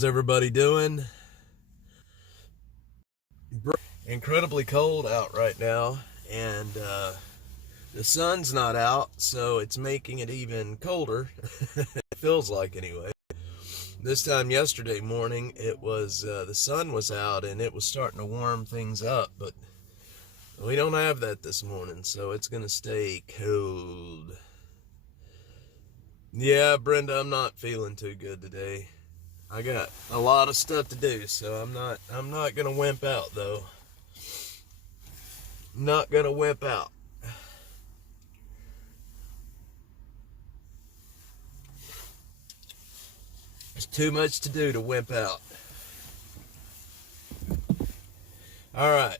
How's everybody doing? Incredibly cold out right now, and the sun's not out, so it's making it even colder. It feels like, anyway. This time yesterday morning, it was the sun was out and it was starting to warm things up, but we don't have that this morning, so it's gonna stay cold. Yeah, Brenda, I'm not feeling too good today. I got a lot of stuff to do, so I'm not gonna wimp out though. Not gonna wimp out. There's too much to do to wimp out. Alright.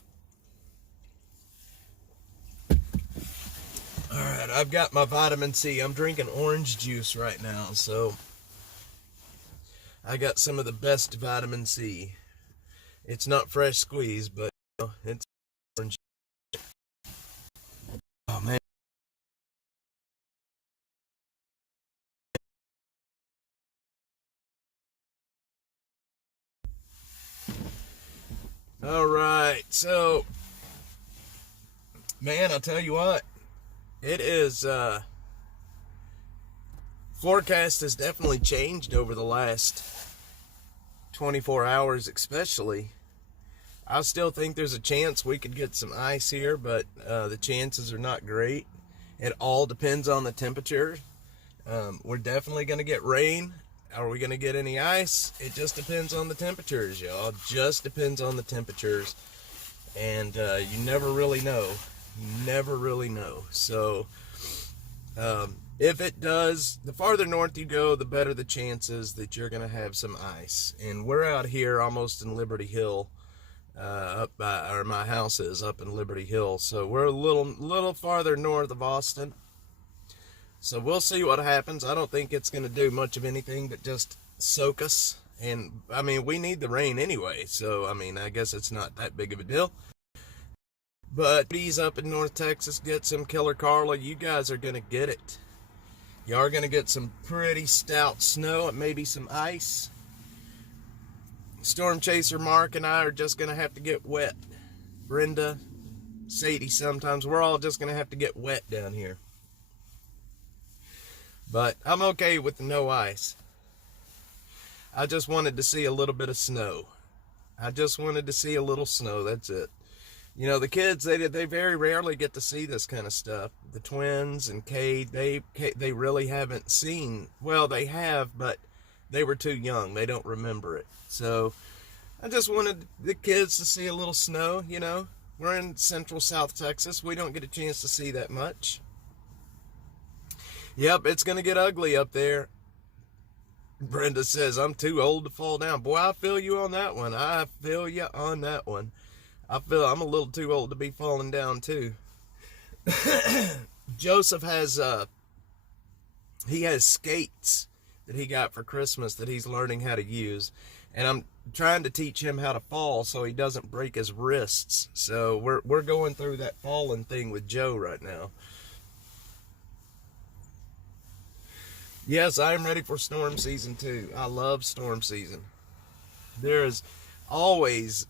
Alright, I've got my vitamin C. I'm drinking orange juice right now, so I got some of the best vitamin C. It's not fresh squeezed, but it's orange. Oh man. Alright, so man, I'll tell you what. It is forecast has definitely changed over the last 24 hours especially. I still think there's a chance we could get some ice here, but the chances are not great. It all depends on the temperature. We're definitely going to get rain. Are we going to get any ice? It just depends on the temperatures, y'all. Just depends on the temperatures. And you never really know. You never really know. So if it does, the farther north you go, the better the chances that you're going to have some ice. And we're out here almost in Liberty Hill. Or my house is up in Liberty Hill, so we're a little farther north of Austin. So we'll see what happens. I don't think it's going to do much of anything but just soak us. And I mean, we need the rain anyway, so I mean, I guess it's not that big of a deal. But these up in North Texas get some Killer Carla. You guys are going to get it. You are going to get some pretty stout snow and maybe some ice. Storm Chaser Mark and I are just going to have to get wet. Brenda, Sadie, sometimes we're all just going to have to get wet down here. But I'm okay with the no ice. I just wanted to see a little bit of snow. I just wanted to see a little snow, that's it. You know, the kids, they very rarely get to see this kind of stuff. The twins and Cade, they really haven't seen, well, they have, but they were too young. They don't remember it. So I just wanted the kids to see a little snow, you know. We're in central South Texas. We don't get a chance to see that much. Yep, it's going to get ugly up there. Brenda says, I'm too old to fall down. Boy, I feel you on that one. I feel you on that one. I feel I'm a little too old to be falling down, too. Joseph has, he has skates that he got for Christmas that he's learning how to use, and I'm trying to teach him how to fall so he doesn't break his wrists. So we're going through that falling thing with Joe right now. Yes, I am ready for storm season too. I love storm season. There is always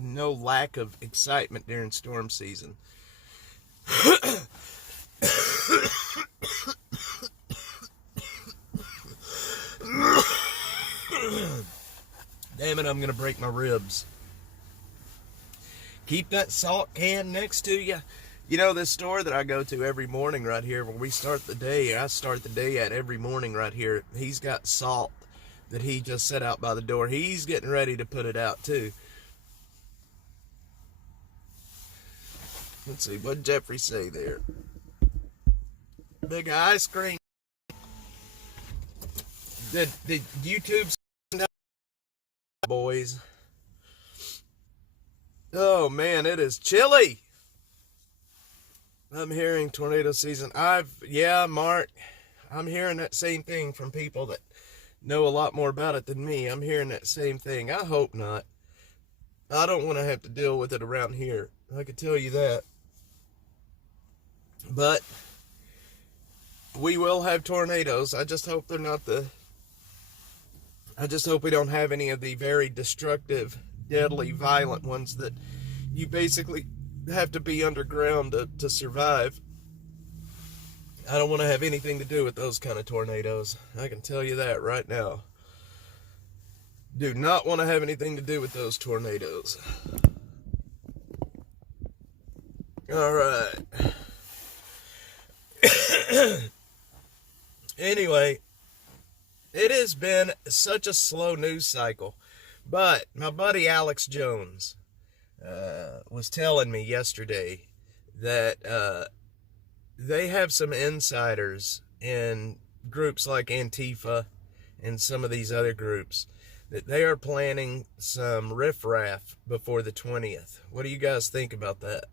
no lack of excitement during storm season. Damn it, I'm going to break my ribs. Keep that salt can next to you. You know, this store that I go to every morning right here where we start the day, I start the day at every morning right here. He's got salt that he just set out by the door. He's getting ready to put it out too. Let's see, what did Jeffrey say there? Big ice cream. Did YouTube send out, boys? Oh man, it is chilly. I'm hearing tornado season. Yeah, Mark, I'm hearing that same thing from people that know a lot more about it than me. I'm hearing that same thing. I hope not. I don't want to have to deal with it around here. I can tell you that. But we will have tornadoes. I just hope they're not the I just hope we don't have any of the very destructive, deadly, violent ones that you basically have to be underground to survive. I don't want to have anything to do with those kind of tornadoes. I can tell you that right now. Do not want to have anything to do with those tornadoes. All right. Anyway, it has been such a slow news cycle. But my buddy Alex Jones was telling me yesterday that they have some insiders in groups like Antifa and some of these other groups that they are planning some riffraff before the 20th. What do you guys think about that?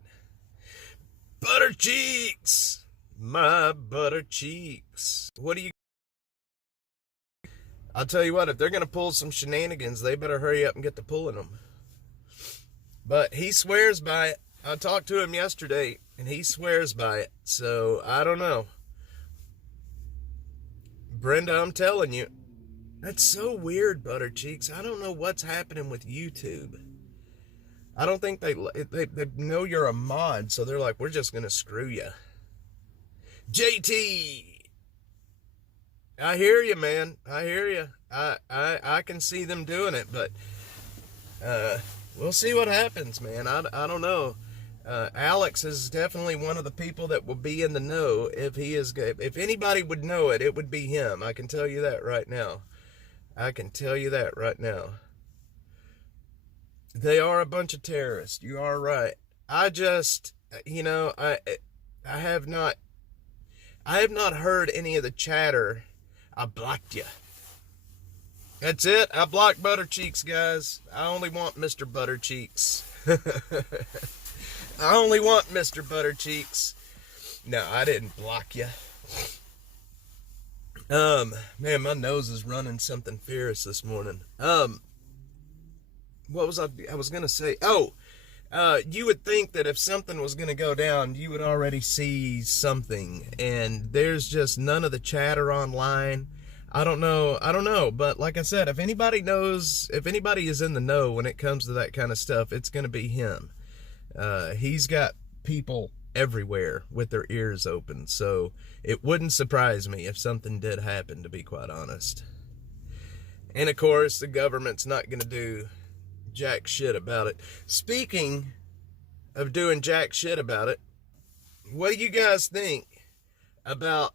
Butter cheeks! My butter cheeks. What do you... I'll tell you what, if they're going to pull some shenanigans, they better hurry up and get to pulling them. But he swears by it. I talked to him yesterday, and he swears by it. So, I don't know. Brenda, I'm telling you, that's so weird, Butter Cheeks. I don't know what's happening with YouTube. I don't think they know you're a mod, so they're like, we're just going to screw you. JT! I hear you, man. I hear you. I can see them doing it, but we'll see what happens, man. I don't know. Alex is definitely one of the people that will be in the know. If anybody would know it, it would be him. I can tell you that right now. They are a bunch of terrorists. You are right. I just, I have not heard any of the chatter. I blocked you. That's it. I blocked Butter Cheeks, guys. I only want Mr. Butter Cheeks. I only want Mr. Butter Cheeks. No, I didn't block you. Man, my nose is running something fierce this morning. What was I was going to say? Oh, you would think that if something was going to go down, you would already see something. And there's just none of the chatter online. I don't know. But like I said, if anybody is in the know when it comes to that kind of stuff, it's going to be him. He's got people everywhere with their ears open. So it wouldn't surprise me if something did happen, to be quite honest. And of course, the government's not going to do jack shit about it. Speaking of doing jack shit about it, what do you guys think about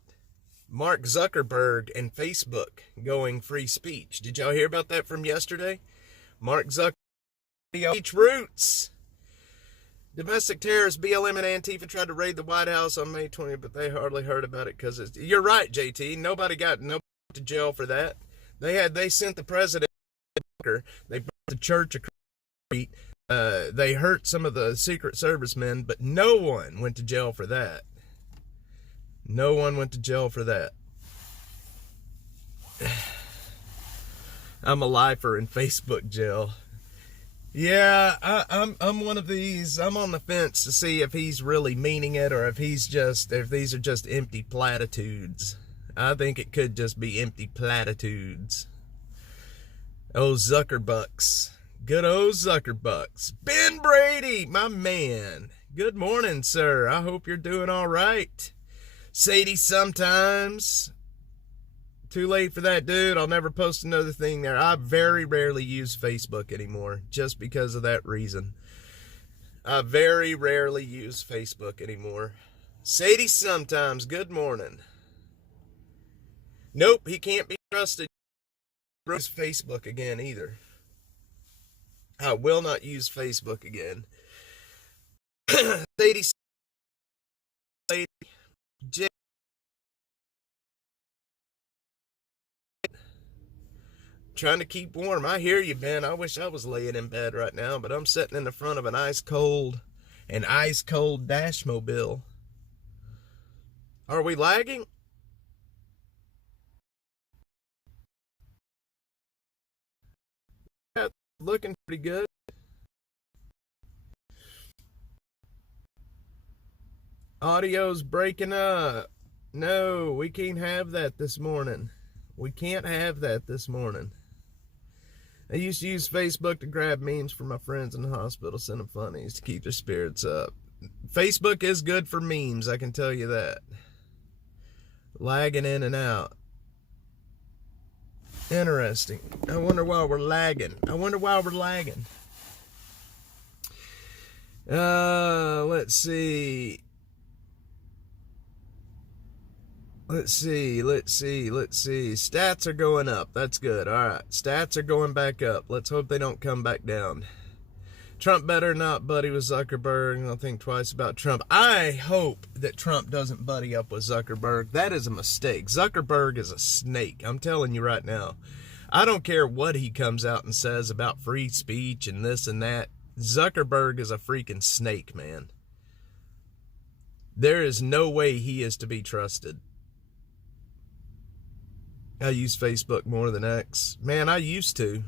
Mark Zuckerberg and Facebook going free speech? Did y'all hear about that from yesterday? Mark Zuckerberg, speech roots. Domestic terrorists, BLM and Antifa tried to raid the White House on May 20th, but they hardly heard about it because you're right, JT. Nobody to jail for that. They sent the president. They burnt the church across the street. They hurt some of the Secret Service men, but no one went to jail for that. No one went to jail for that. I'm a lifer in Facebook jail. Yeah, I'm one of these. I'm on the fence to see if he's really meaning it or if these are just empty platitudes. I think it could just be empty platitudes. Oh, Zuckerbucks. Good old Zuckerbucks. Ben Brady, my man. Good morning, sir. I hope you're doing all right. Sadie sometimes. Too late for that, dude. I'll never post another thing there. I very rarely use Facebook anymore, just because of that reason. I very rarely use Facebook anymore. Sadie sometimes. Good morning. Nope, he can't be trusted. Use Facebook again either. I will not use Facebook again. Sadie, J. Trying to keep warm. I hear you, Ben. I wish I was laying in bed right now, but I'm sitting in the front of an ice cold Dashmobile. Are we lagging? Yeah, looking pretty good. Audio's breaking up. No, we can't have that this morning. We can't have that this morning. I used to use Facebook to grab memes for my friends in the hospital, send them funnies to keep their spirits up. Facebook is good for memes, I can tell you that. Lagging in and out. Interesting. I wonder why we're lagging. Let's see. Stats are going up. That's good. All right. Stats are going back up. Let's hope they don't come back down. Trump better not buddy with Zuckerberg. I'll think twice about Trump. I hope that Trump doesn't buddy up with Zuckerberg. That is a mistake. Zuckerberg is a snake. I'm telling you right now. I don't care what he comes out and says about free speech and this and that. Zuckerberg is a freaking snake, man. There is no way he is to be trusted. I use Facebook more than X. Man, I used to.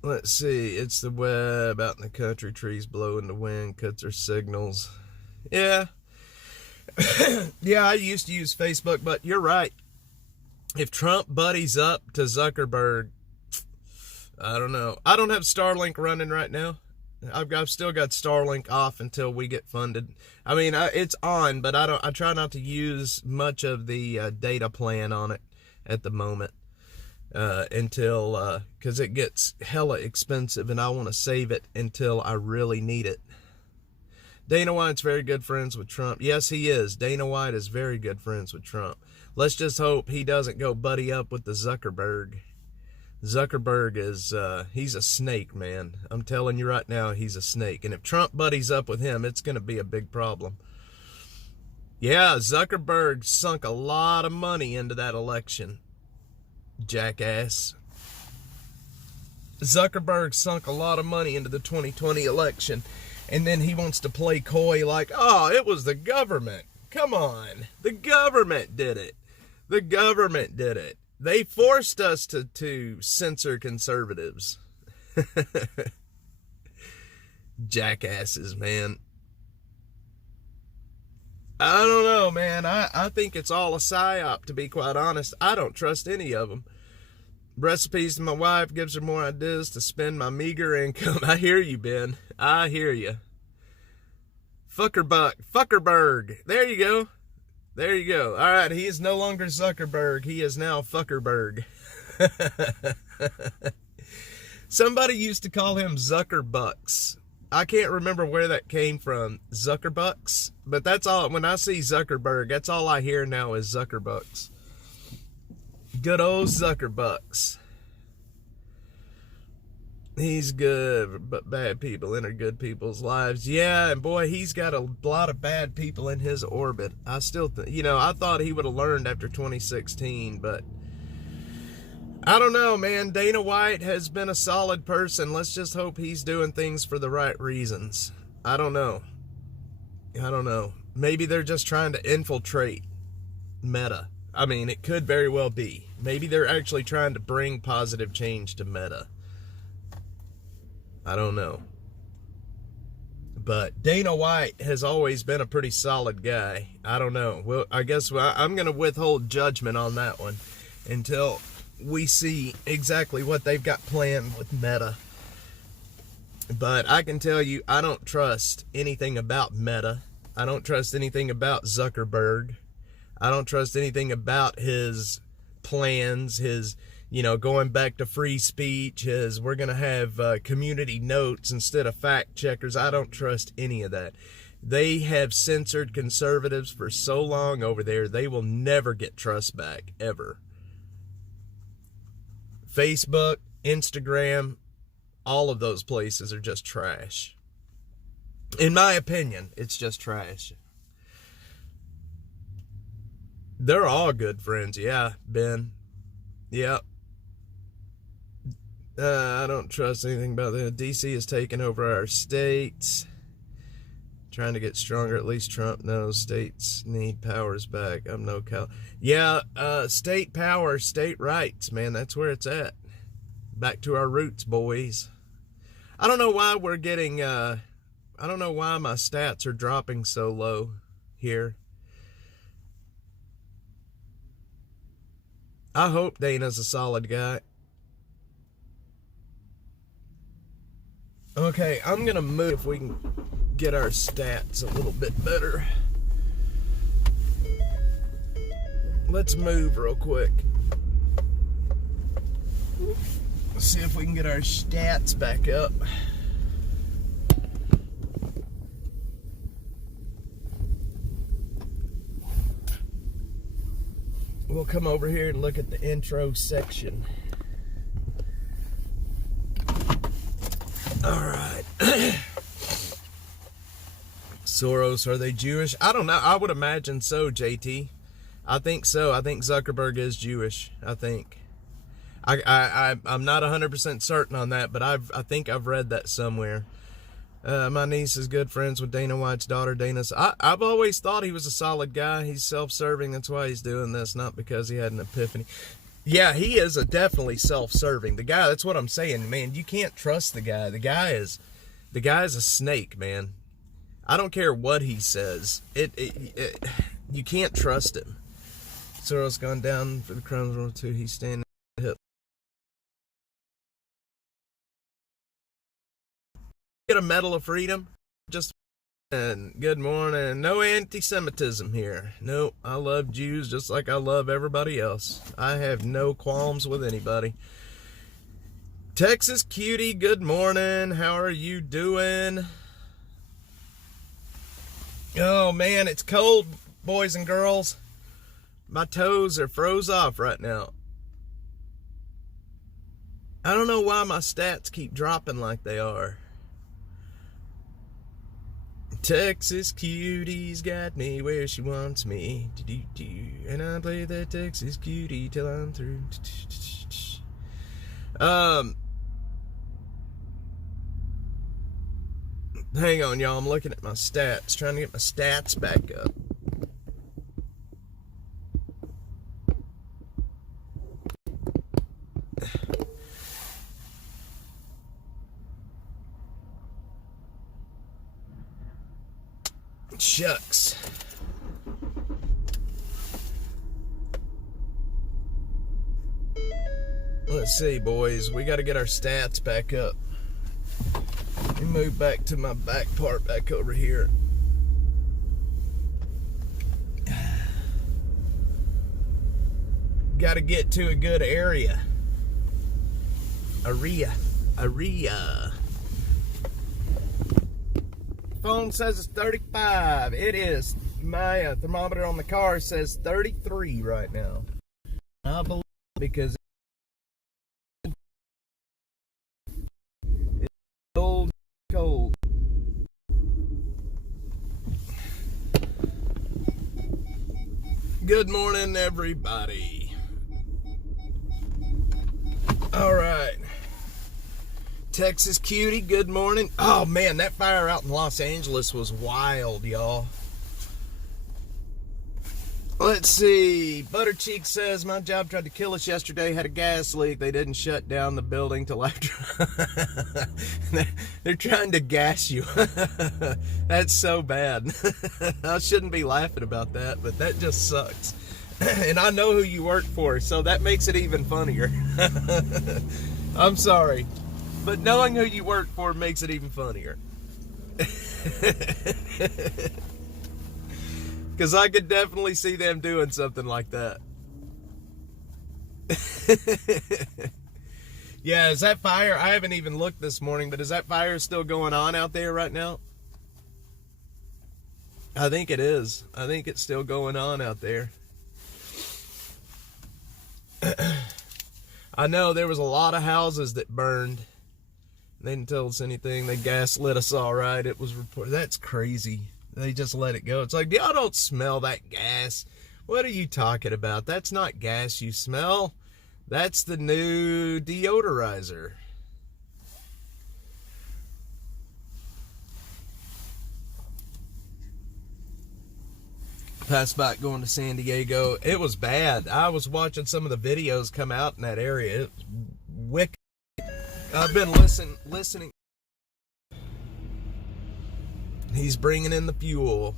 Let's see. It's the web out in the country. Trees blow in the wind. Cuts our signals. Yeah. Yeah, I used to use Facebook, but you're right. If Trump buddies up to Zuckerberg, I don't know. I don't have Starlink running right now. I've still got Starlink off until we get funded. I mean, it's on, but I try not to use much of the data plan on it at the moment. Until, because it gets hella expensive and I want to save it until I really need it. Dana White's very good friends with Trump. Yes, he is. Dana White is very good friends with Trump. Let's just hope he doesn't go buddy up with the Zuckerberg. Zuckerberg is, he's a snake, man. I'm telling you right now, he's a snake. And if Trump buddies up with him, it's going to be a big problem. Yeah, Zuckerberg sunk a lot of money into that election. Jackass. Zuckerberg sunk a lot of money into the 2020 election, and then he wants to play coy like, oh, it was the government. Come on. The government did it. The government did it. They forced us to censor conservatives. Jackasses, man. I don't know, man. I think it's all a psyop, to be quite honest. I don't trust any of them. Recipes to my wife gives her more ideas to spend my meager income. I hear you, Ben. I hear you. Fuckerberg. There you go. There you go. All right, he is no longer Zuckerberg. He is now Fuckerberg. Somebody used to call him Zuckerbucks. I can't remember where that came from. Zuckerbucks? But that's all. When I see Zuckerberg, that's all I hear now is Zuckerbucks. Good old Zuckerbucks. He's good, but bad people enter good people's lives. Yeah, and boy, he's got a lot of bad people in his orbit. I still, I thought he would have learned after 2016, but I don't know, man. Dana White has been a solid person. Let's just hope he's doing things for the right reasons. I don't know. Maybe they're just trying to infiltrate Meta. I mean, it could very well be. Maybe they're actually trying to bring positive change to Meta. I don't know. But Dana White has always been a pretty solid guy. I don't know. Well, I guess I'm going to withhold judgment on that one until we see exactly what they've got planned with Meta. But I can tell you, I don't trust anything about Meta. I don't trust anything about Zuckerberg. I don't trust anything about his plans, his, going back to free speech, his we're going to have community notes instead of fact checkers. I don't trust any of that. They have censored conservatives for so long over there, they will never get trust back, ever. Facebook, Instagram, all of those places are just trash. In my opinion, it's just trash. They're all good friends, yeah, Ben. Yep. I don't trust anything about that. DC is taking over our states. Trying to get stronger. At least Trump knows states need powers back. I'm no cow. Yeah, state power, state rights, man. That's where it's at. Back to our roots, boys. I don't know why we're getting, I don't know why my stats are dropping so low here. I hope Dana's a solid guy. Okay, I'm gonna move if we can get our stats a little bit better. Let's move real quick. Let's see if we can get our stats back up. We'll come over here and look at the intro section. All right. Soros, are they Jewish? I don't know. I would imagine so, JT. I think so. I think Zuckerberg is Jewish. I think. I'm not 100% certain on that, but I think I've read that somewhere. My niece is good friends with Dana White's daughter. I've always thought he was a solid guy. He's self-serving. That's why he's doing this, not because he had an epiphany. Yeah, he is definitely self-serving. The guy, that's what I'm saying, man. You can't trust the guy. The guy is a snake, man. I don't care what he says. You can't trust him. Soros gone down for the Crohn's World 2. He's standing at the hip. Get a Medal of Freedom. Just and good morning. No anti-Semitism here. No, I love Jews just like I love everybody else. I have no qualms with anybody. Texas Cutie, good morning. How are you doing? Oh man, it's cold, boys and girls. My toes are froze off right now. I don't know why my stats keep dropping like they are. Texas Cutie's got me where she wants me. And I play the Texas Cutie till I'm through. Hang on, y'all. I'm looking at my stats, trying to get my stats back up. Shucks. Let's see, boys. We got to get our stats back up. Let me move back to my back part back over here. Got to get to a good area. Area. Phone says it's 35. It is. My thermometer on the car says 33 right now. I believe because it's cold. Good morning, everybody. All right. Texas Cutie, good morning. Oh man, that fire out in Los Angeles was wild, y'all. Let's see. Buttercheek says, my job tried to kill us yesterday, had a gas leak. They didn't shut down the building till after. They're trying to gas you. That's so bad. I shouldn't be laughing about that, but that just sucks. And I know who you work for, so that makes it even funnier. I'm sorry. But knowing who you work for makes it even funnier. Because I could definitely see them doing something like that. Yeah, is that fire? I haven't even looked this morning, but is that fire still going on out there right now? I think it is. I think it's still going on out there. I know there was a lot of houses that burned. They didn't tell us anything. They gaslit us all right. It was reported. That's crazy. They just let it go. It's like, y'all don't smell that gas. What are you talking about? That's not gas you smell. That's the new deodorizer. Passed by going to San Diego. It was bad. I was watching some of the videos come out in that area. It was wicked. I've been listening. He's bringing in the fuel.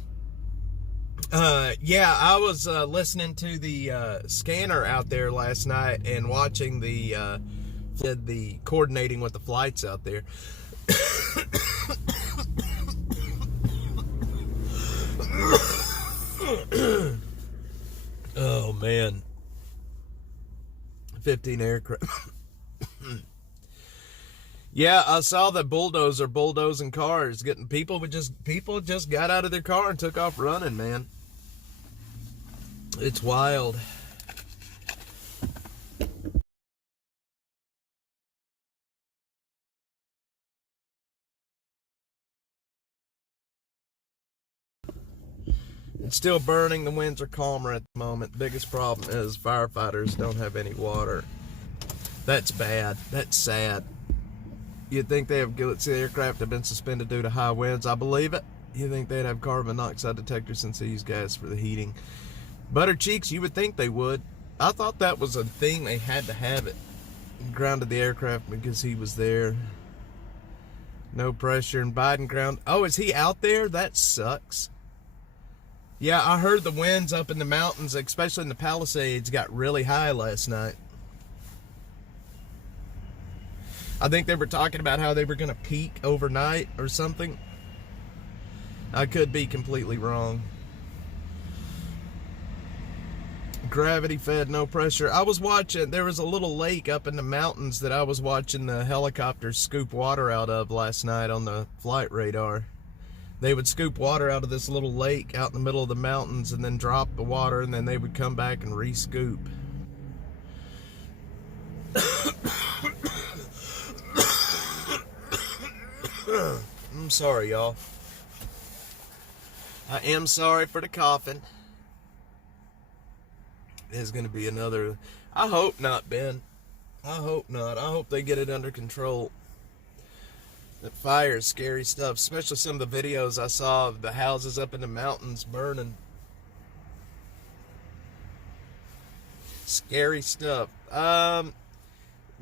Yeah, I was listening to the scanner out there last night and watching the coordinating with the flights out there. Oh man, 15 aircraft. Yeah, I saw that bulldozing cars, getting people just got out of their car and took off running, man. It's wild. It's still burning. The winds are calmer at the moment. Biggest problem is firefighters don't have any water. That's bad. That's sad. You'd think they have Gillespie aircraft have been suspended due to high winds. I believe it. You think they'd have carbon monoxide detectors since they use gas for the heating. Butter cheeks, you would think they would. I thought that was a thing, they had to have it. Grounded the aircraft because he was there. No pressure, and Biden ground. Oh, is he out there? That sucks. Yeah, I heard the winds up in the mountains, especially in the Palisades, got really high last night. I think they were talking about how they were going to peak overnight or something. I could be completely wrong. Gravity fed, no pressure. I was watching, there was a little lake up in the mountains that I was watching the helicopters scoop water out of last night on the flight radar. They would scoop water out of this little lake out in the middle of the mountains and then drop the water, and then they would come back and re-scoop. I'm sorry, y'all. I am sorry for the coughing. There's going to be another. I hope not, Ben. I hope not. I hope they get it under control. That fire is scary stuff, especially some of the videos I saw of the houses up in the mountains burning. Scary stuff. Yeah,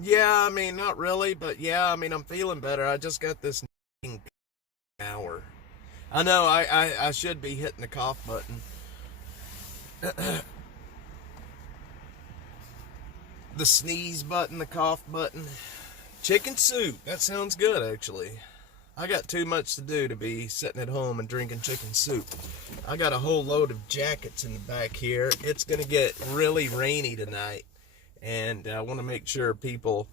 I mean, not really, but yeah, I mean, I'm feeling better. I just got this hour. I know I should be hitting the cough button. The sneeze button, the cough button. Chicken soup. That sounds good, actually. I got too much to do to be sitting at home and drinking chicken soup. I got a whole load of jackets in the back here. It's going to get really rainy tonight. And I want to make sure people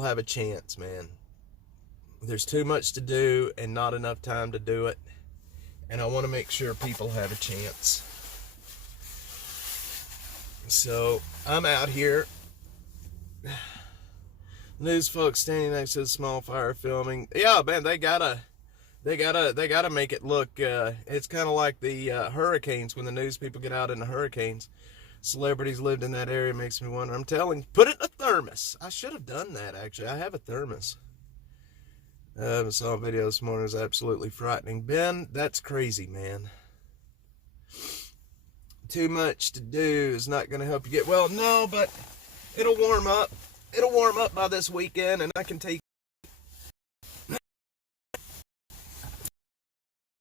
have a chance, man. There's too much to do and not enough time to do it. And I want to make sure people have a chance. So I'm out here. News folks standing next to the small fire filming. Yeah, man, they gotta make it look. It's kind of like the hurricanes when the news people get out in the hurricanes. Celebrities lived in that area, makes me wonder. I'm telling you, put it in a thermos. I should have done that, actually. I have a thermos. I saw a video this morning. It was absolutely frightening. Ben, that's crazy, man. Too much to do is not going to help you get well. No, but it'll warm up. It'll warm up by this weekend, and I can take.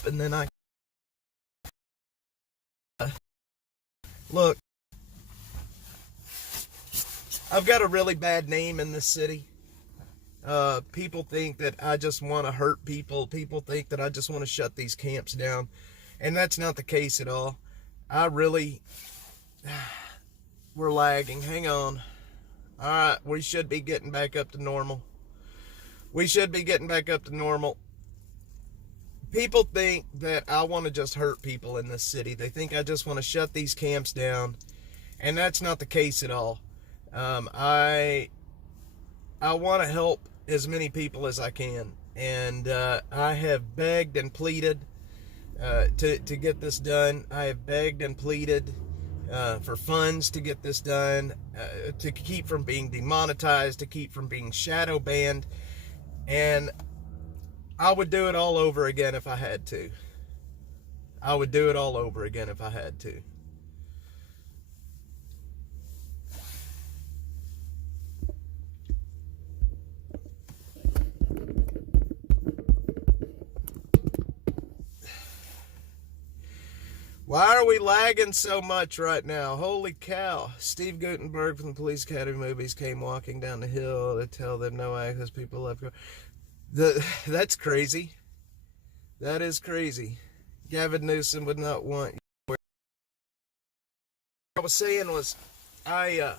And then I. Look. I've got a really bad name in this city. People think that I just want to hurt people. People think that I just want to shut these camps down. And that's not the case at all. We're lagging. Hang on. All right, we should be getting back up to normal. People think that I want to just hurt people in this city. They think I just want to shut these camps down. And that's not the case at all. I want to help as many people as I can. And I have begged and pleaded to get this done. I have begged and pleaded for funds to get this done, to keep from being demonetized, to keep from being shadow banned, and I would do it all over again if I had to. Why are we lagging so much right now? Holy cow. Steve Guttenberg from the Police Academy movies came walking down the hill to tell them no access, people left. That's crazy. That is crazy. Gavin Newsom would not want you. What I was saying was, I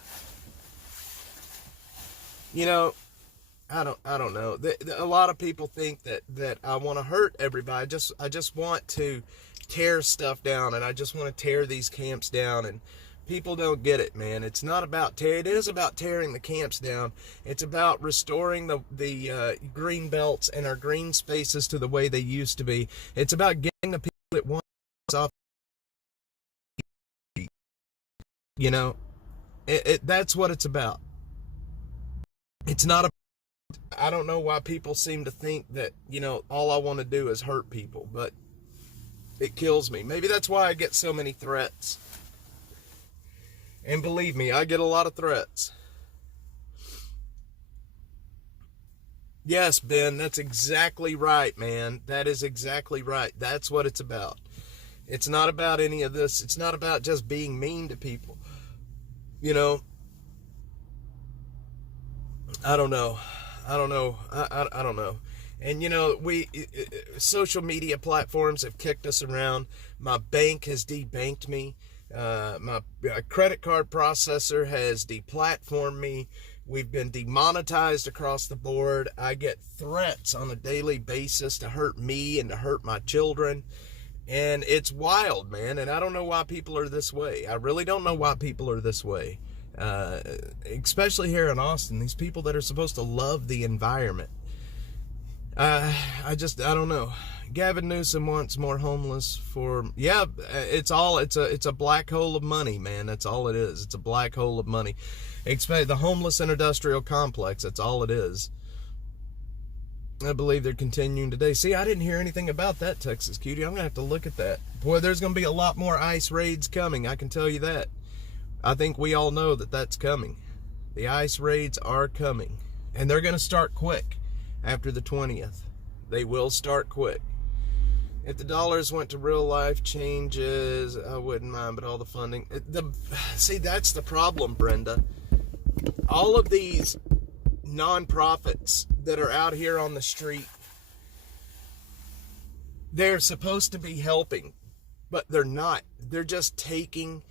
don't know. A lot of people think that I want to hurt everybody. I just want to tear stuff down, and I just want to tear these camps down, and people don't get it, man. It's not about it is about tearing the camps down. It's about restoring the green belts and our green spaces to the way they used to be. It's about getting the people that want off. That's what it's about. It's not. I don't know why people seem to think that all I want to do is hurt people, but it kills me. Maybe that's why I get so many threats. And believe me, I get a lot of threats. Yes, Ben, that's exactly right, man. That is exactly right. That's what it's about. It's not about any of this. It's not about just being mean to people. I don't know. I don't know. And social media platforms have kicked us around. My bank has debanked me. My credit card processor has deplatformed me. We've been demonetized across the board. I get threats on a daily basis to hurt me and to hurt my children. And it's wild, man. And I don't know why people are this way. I really don't know why people are this way. Especially here in Austin, these people that are supposed to love the environment. I don't know. Gavin Newsom wants more homeless it's a black hole of money, man. That's all it is. It's a black hole of money. Expect the homeless and industrial complex. That's all it is. I believe they're continuing today. See, I didn't hear anything about that, Texas Cutie. I'm going to have to look at that. Boy, there's going to be a lot more ICE raids coming. I can tell you that. I think we all know that that's coming. The ICE raids are coming. And they're going to start quick after the 20th. They will start quick. If the dollars went to real life changes, I wouldn't mind, but all the funding. See, that's the problem, Brenda. All of these nonprofits that are out here on the street, they're supposed to be helping, but they're not. They're just taking,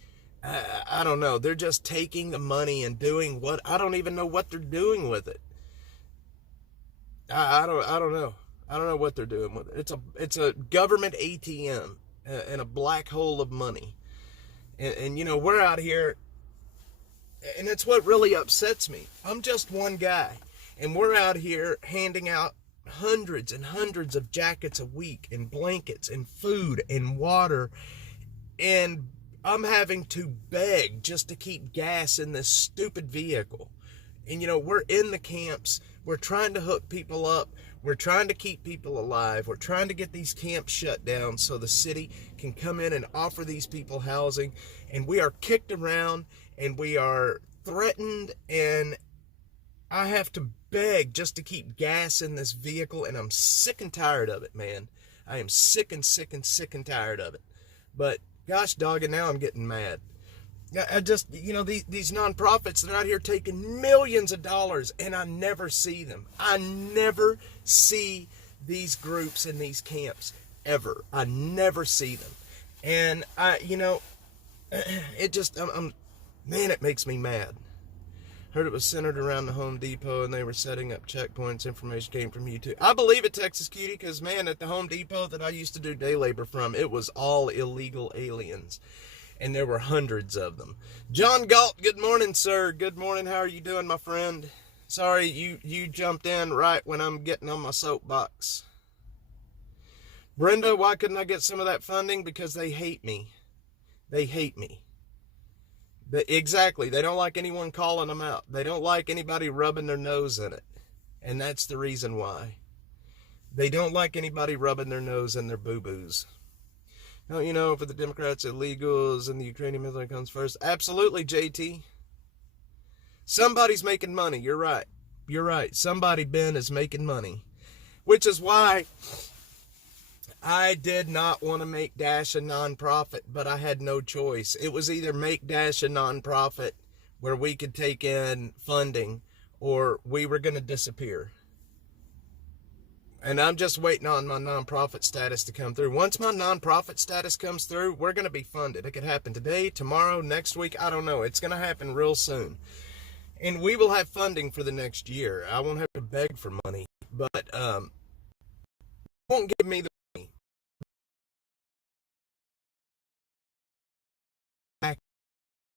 I don't know, they're just taking the money and doing what, I don't even know what they're doing with it. I don't know. I don't know what they're doing with it. It's a government ATM and a black hole of money. And we're out here, and that's what really upsets me. I'm just one guy, and we're out here handing out hundreds and hundreds of jackets a week, and blankets, and food, and water, and I'm having to beg just to keep gas in this stupid vehicle. And we're in the camps, we're trying to hook people up, we're trying to keep people alive, we're trying to get these camps shut down so the city can come in and offer these people housing, and we are kicked around, and we are threatened, and I have to beg just to keep gas in this vehicle, and I'm sick and tired of it, man. I am sick and tired of it. But gosh dog it, now I'm getting mad. I just, these nonprofits, they're out here taking millions of dollars, and I never see them. I never see these groups in these camps, ever. I never see them. And it makes me mad. Heard it was centered around the Home Depot, and they were setting up checkpoints. Information came from you too. I believe it, Texas Cutie, because, man, at the Home Depot that I used to do day labor from, it was all illegal aliens. And there were hundreds of them. John Galt, good morning, sir. Good morning. How are you doing, my friend? Sorry, you jumped in right when I'm getting on my soapbox. Brenda, why couldn't I get some of that funding? Because they hate me. They hate me. Exactly. They don't like anyone calling them out. They don't like anybody rubbing their nose in it. And that's the reason why. They don't like anybody rubbing their nose in their boo-boos. No, for the Democrats, illegals and the Ukrainian military comes first. Absolutely, JT. Somebody's making money. You're right. You're right. Somebody, Ben, is making money. Which is why I did not want to make Dash a nonprofit, but I had no choice. It was either make Dash a nonprofit where we could take in funding, or we were going to disappear. And I'm just waiting on my nonprofit status to come through. Once my nonprofit status comes through, we're going to be funded. It could happen today, tomorrow, next week. I don't know. It's going to happen real soon. And we will have funding for the next year. I won't have to beg for money, but won't give me the money.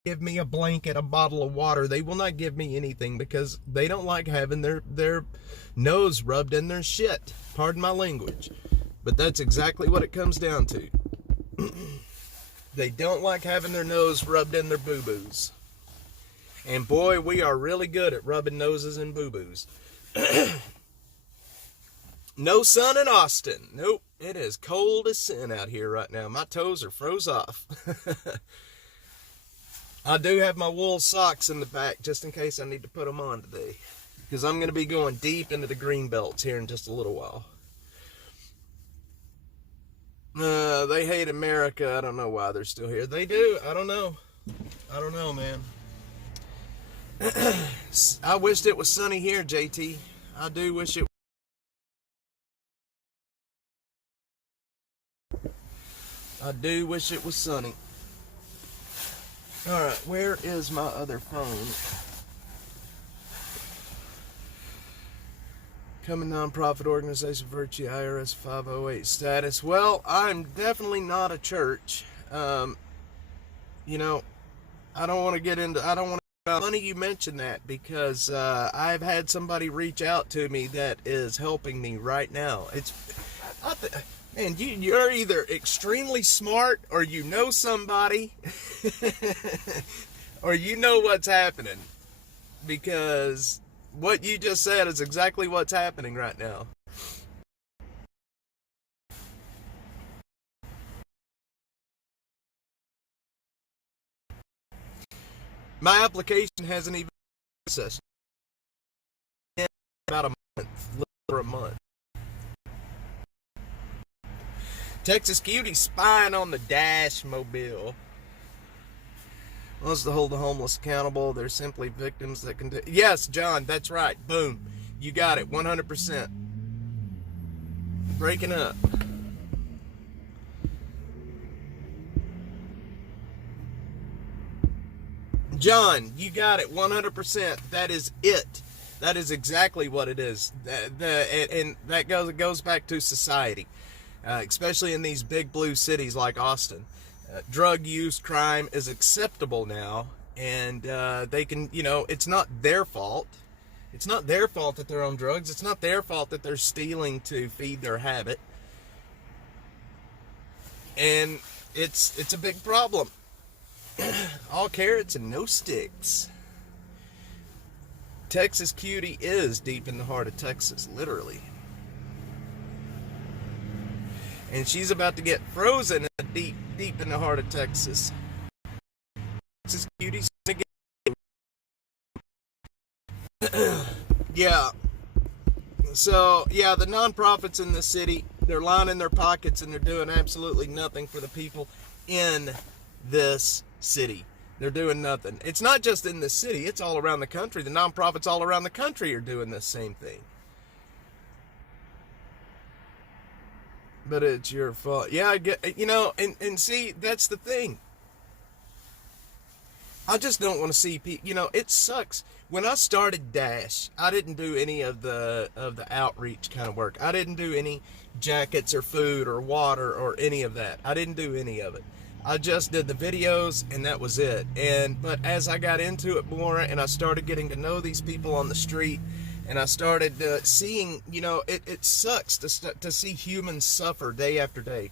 Give me a blanket, a bottle of water. They will not give me anything because they don't like having their nose rubbed in their shit. Pardon my language. But that's exactly what it comes down to. They don't like having their nose rubbed in their boo-boos. And boy, we are really good at rubbing noses and boo-boos. No sun in Austin. Nope. It is cold as sin out here right now. My toes are froze off. I do have my wool socks in the back just in case I need to put them on today. Because I'm going to be going deep into the green belts here in just a little while. They hate America. I don't know why they're still here. They do. I don't know. I don't know, man. I wished it was sunny here, JT. I do wish it. I do wish it was sunny. All right, where is my other phone? Coming nonprofit organization, Virtue IRS 508 status. Well, I'm definitely not a church. You know, I don't want to get into. I don't want to. Funny you mentioned that because I've had somebody reach out to me that is helping me right now. It's. And you're either extremely smart or you know somebody or you know what's happening, because what you just said is exactly what's happening right now. My application hasn't even processed in about a month, little over a month. Texas Cutie spying on the Dash mobile. Wants to hold the homeless accountable. They're simply victims that can do. Yes, John, that's right. Boom. You got it. 100%. Breaking up. John, you got it. 100%. That is it. That is exactly what it is. And that goes back to society. Especially in these big blue cities like Austin. Drug use, crime is acceptable now, and they can, it's not their fault. It's not their fault that they're on drugs. It's not their fault that they're stealing to feed their habit. And it's a big problem. All carrots and no sticks. Texas Cutie is deep in the heart of Texas, literally. And she's about to get frozen deep in the heart of Texas. Texas Cutie's gonna get. Yeah. So, yeah, the nonprofits in the city, they're lining their pockets and they're doing absolutely nothing for the people in this city. They're doing nothing. It's not just in this city, it's all around the country. The nonprofits all around the country are doing the same thing. But it's your fault. Yeah, I get, and see, that's the thing. I just don't want to see people, it sucks. When I started Dash, I didn't do any of the outreach kind of work. I didn't do any jackets or food or water or any of that. I didn't do any of it. I just did the videos and that was it. But as I got into it more and I started getting to know these people on the street, and I started seeing, it sucks to see humans suffer day after day.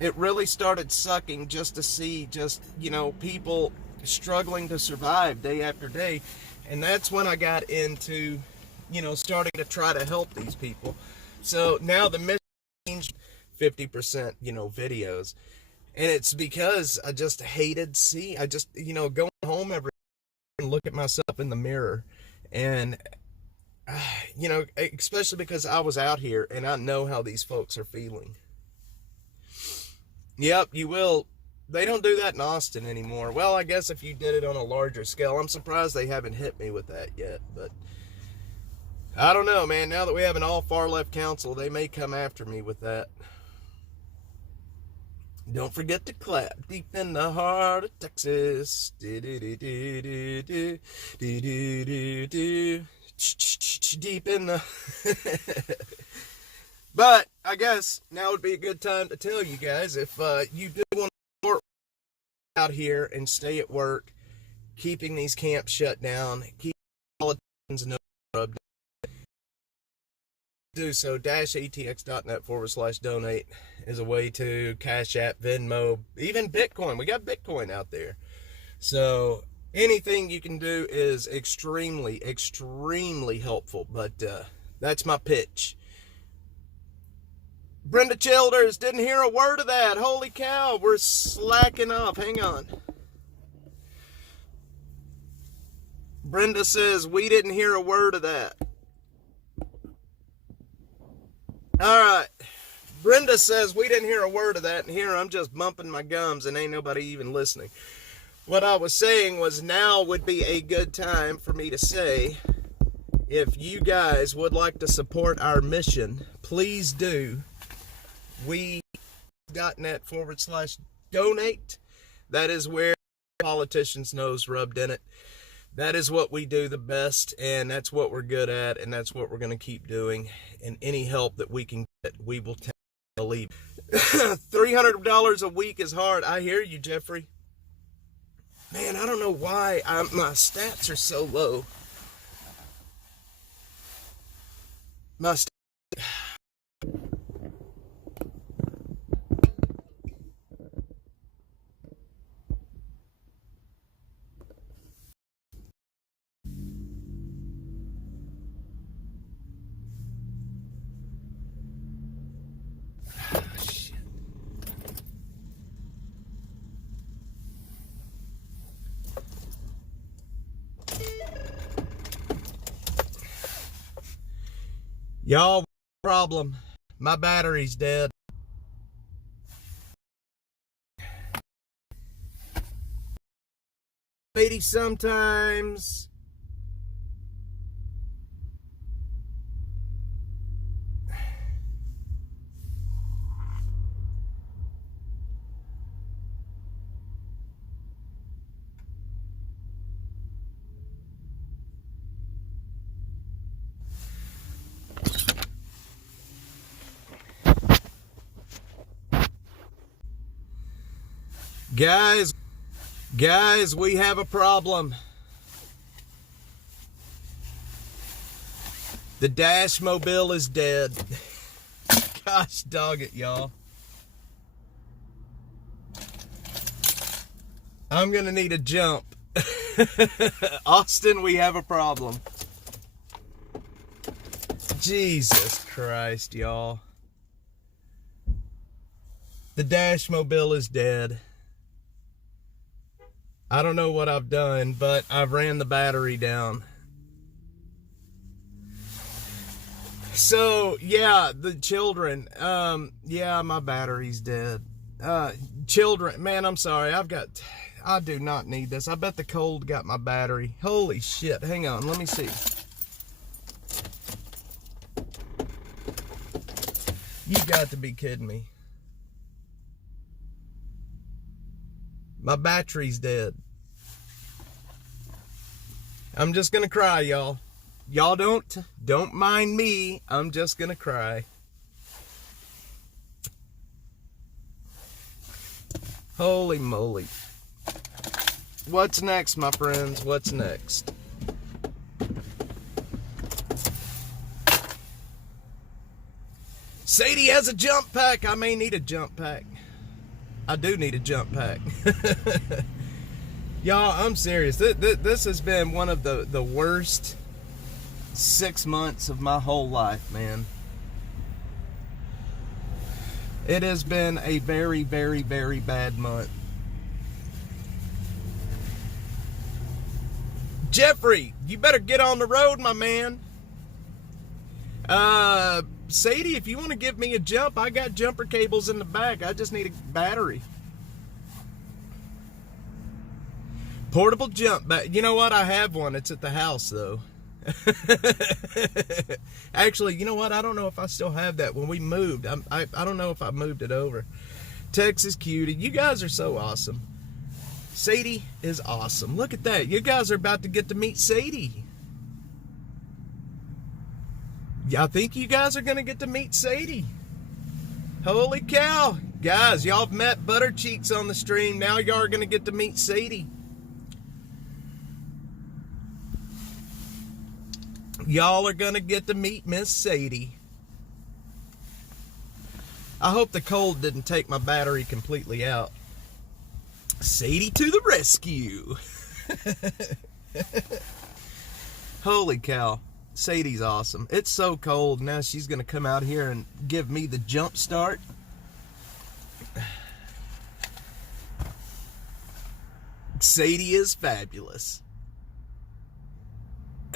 It really started sucking just to see people struggling to survive day after day. And that's when I got into, starting to try to help these people. So now the mission changed 50%, videos. And it's because I just hated going home every day and look at myself in the mirror. And you know, especially because I was out here and I know how these folks are feeling. Yep, you will. They don't do that in Austin anymore. Well, I guess if you did it on a larger scale, I'm surprised they haven't hit me with that yet. But I don't know, man. Now that we have an all far left council, they may come after me with that. Don't forget to clap deep in the heart of Texas. Deep in the. But I guess now would be a good time to tell you guys, if you do want to work out here and stay at work, keeping these camps shut down, keep politicians no rubbed. Do so. -atx.net/donate is a way to Cash App, Venmo, even Bitcoin. We got Bitcoin out there. So anything you can do is extremely, extremely helpful. But that's my pitch. Brenda Childers, didn't hear a word of that. Holy cow, we're slacking off. Hang on. Brenda says, we didn't hear a word of that. All right. Brenda says, we didn't hear a word of that. And here I'm just bumping my gums and ain't nobody even listening. What I was saying was, now would be a good time for me to say, if you guys would like to support our mission, please do. We.net/donate. That is where politicians' nose rubbed in it. That is what we do the best, and that's what we're good at, and that's what we're going to keep doing. And any help that we can get, we will believe. $300 a week is hard. I hear you, Jeffrey. Man, I don't know why my stats are so low. My Y'all, problem. My battery's dead. Lady, sometimes. Guys, we have a problem. The Dash Mobile is dead. Gosh dog it, y'all. I'm gonna need a jump. Austin, we have a problem. Jesus Christ, y'all. The Dash Mobile is dead. I don't know what I've done, but I've ran the battery down. So, yeah, the children, yeah, my battery's dead. Children, man, I'm sorry, I do not need this. I bet the cold got my battery. Holy shit, hang on, let me see. You got to be kidding me. My battery's dead. I'm just gonna cry, y'all. Y'all don't mind me. I'm just gonna cry. Holy moly. What's next, my friends? What's next? Sadie has a jump pack. I may need a jump pack. I do need a jump pack. Y'all, I'm serious. This has been one of the worst 6 months of my whole life, man. It has been a very, very, very bad month. Jeffrey, you better get on the road, my man. Sadie, if you want to give me a jump, I got jumper cables in the back. I just need a battery. Portable jump back. You know what? I have one. It's at the house, though. Actually, you know what? I don't know if I still have that. When we moved, I don't know if I moved it over. Texas Cutie, you guys are so awesome. Sadie is awesome. Look at that. You guys are about to get to meet Sadie. I think you guys are going to get to meet Sadie. Holy cow. Guys, y'all have met Butter Cheeks on the stream. Now y'all are going to get to meet Sadie. Y'all are going to get to meet Miss Sadie. I hope the cold didn't take my battery completely out. Sadie to the rescue. Holy cow. Sadie's awesome. It's so cold. Now she's going to come out here and give me the jump start. Sadie is fabulous.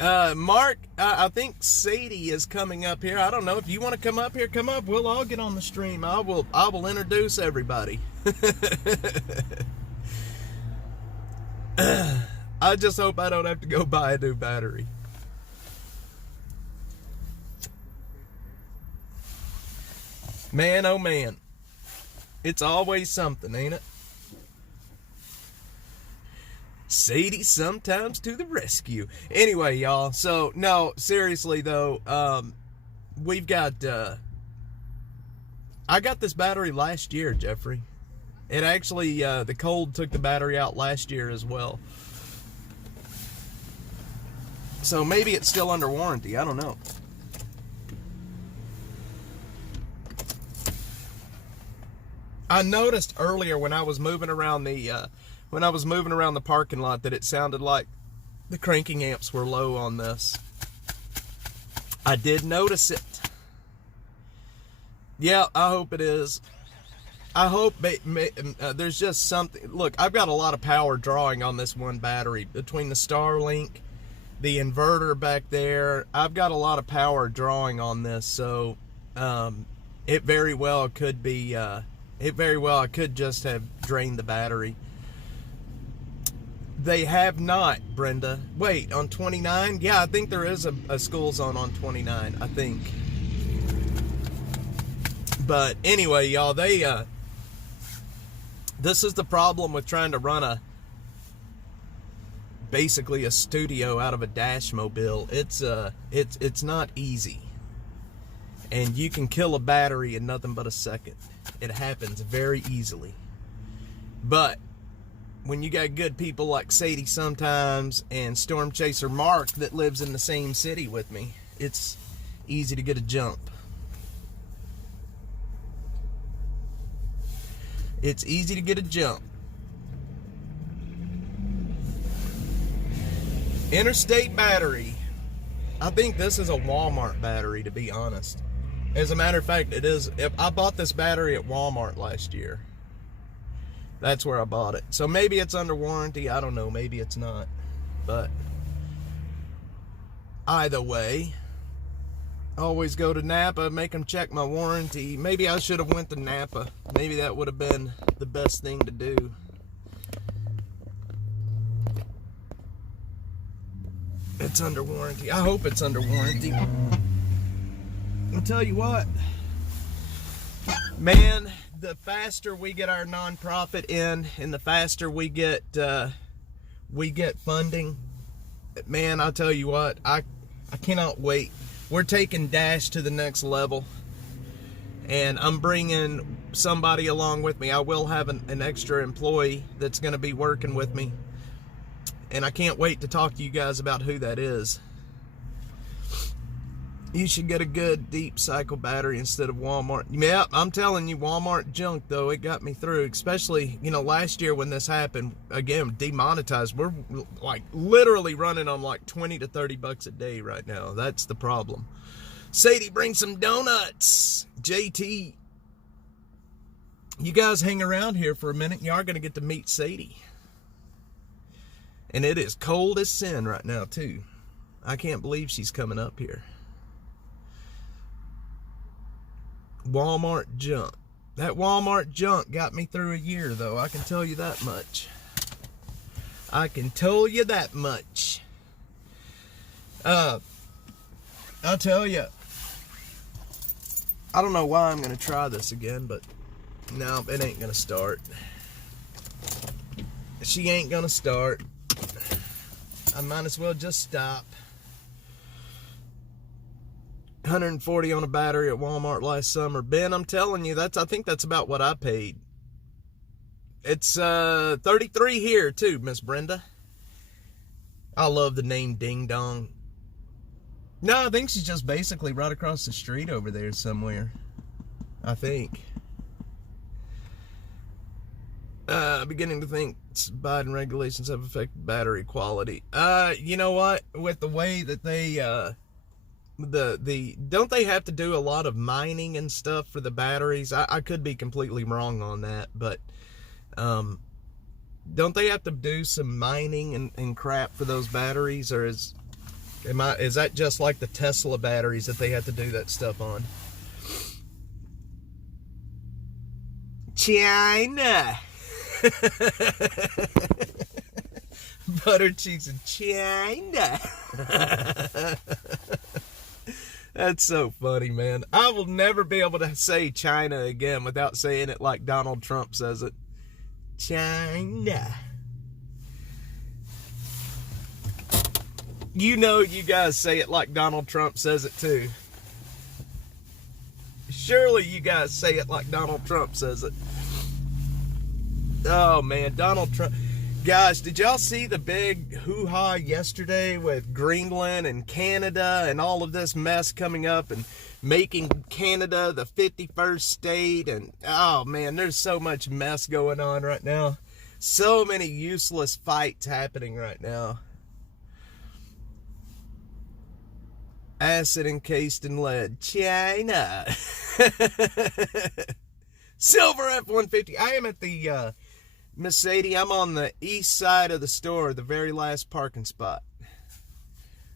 Mark, I think Sadie is coming up here. I don't know if you want to come up here. Come up. We'll all get on the stream. I will introduce everybody. I just hope I don't have to go buy a new battery. Man, oh man. It's always something, ain't it? Sadie sometimes to the rescue. Anyway, y'all. So, no, seriously, though, we've got, I got this battery last year, Jeffrey. It actually, the cold took the battery out last year as well. So maybe it's still under warranty. I don't know. I noticed earlier when I was moving around the parking lot that it sounded like the cranking amps were low on this. I did notice it. Yeah, I hope it is. I hope there's just something. Look, I've got a lot of power drawing on this one battery. Between the Starlink, the inverter back there, I've got a lot of power drawing on this. So it very well could be... I could just have drained the battery. They have not, Brenda. Wait, on 29? Yeah, I think there is a school zone on 29, I think. But anyway, y'all, this is the problem with trying to run basically a studio out of a Dash Mobile. It's not easy. And you can kill a battery in nothing but a second. It happens very easily. But when you got good people like Sadie sometimes and Storm Chaser Mark that lives in the same city with me, it's easy to get a jump. It's easy to get a jump. Interstate battery. I think this is a Walmart battery, to be honest. As a matter of fact, it is. I bought this battery at Walmart last year. That's where I bought it. So maybe it's under warranty. I don't know. Maybe it's not. But either way, always go to Napa, make them check my warranty. Maybe I should have went to Napa. Maybe that would have been the best thing to do. It's under warranty. I hope it's under warranty. I'll tell you what, man, the faster we get our nonprofit in and the faster we get funding, man, I'll tell you what, I cannot wait. We're taking Dash to the next level, and I'm bringing somebody along with me. I will have an extra employee that's going to be working with me, and I can't wait to talk to you guys about who that is. You should get a good deep cycle battery instead of Walmart. Yeah, I'm telling you, Walmart junk, though, it got me through. Especially, you know, last year when this happened, again, demonetized. We're like literally running on like 20 to 30 bucks a day right now. That's the problem. Sadie, bring some donuts. JT, you guys hang around here for a minute. You are going to get to meet Sadie. And it is cold as sin right now, too. I can't believe she's coming up here. Walmart junk. That Walmart junk got me through a year, though. I can tell you that much. I can tell you that much. I'll tell you. I don't know why I'm going to try this again, but no, it ain't going to start. She ain't going to start. I might as well just stop. 140 on a battery at Walmart last summer. Ben, I'm telling you, I think that's about what I paid. It's 33 here too, Miss Brenda. I love the name Ding Dong. No, I think she's just basically right across the street over there somewhere. I think. Beginning to think Biden regulations have affected battery quality. You know what? With the way that they don't they have to do a lot of mining and stuff for the batteries? I could be completely wrong on that, but don't they have to do some mining and crap for those batteries, or is that just like the Tesla batteries that they have to do that stuff on? China. Butter cheeks in China. That's so funny, man. I will never be able to say China again without saying it like Donald Trump says it. China. You know you guys say it like Donald Trump says it too. Surely you guys say it like Donald Trump says it. Oh man, Donald Trump. Guys, did y'all see the big hoo-ha yesterday with Greenland and Canada and all of this mess coming up and making Canada the 51st state? And oh man, there's so much mess going on right now. So many useless fights happening right now. Acid encased in lead. China. Silver F-150. I am at the Miss Sadie, I'm on the east side of the store, the very last parking spot.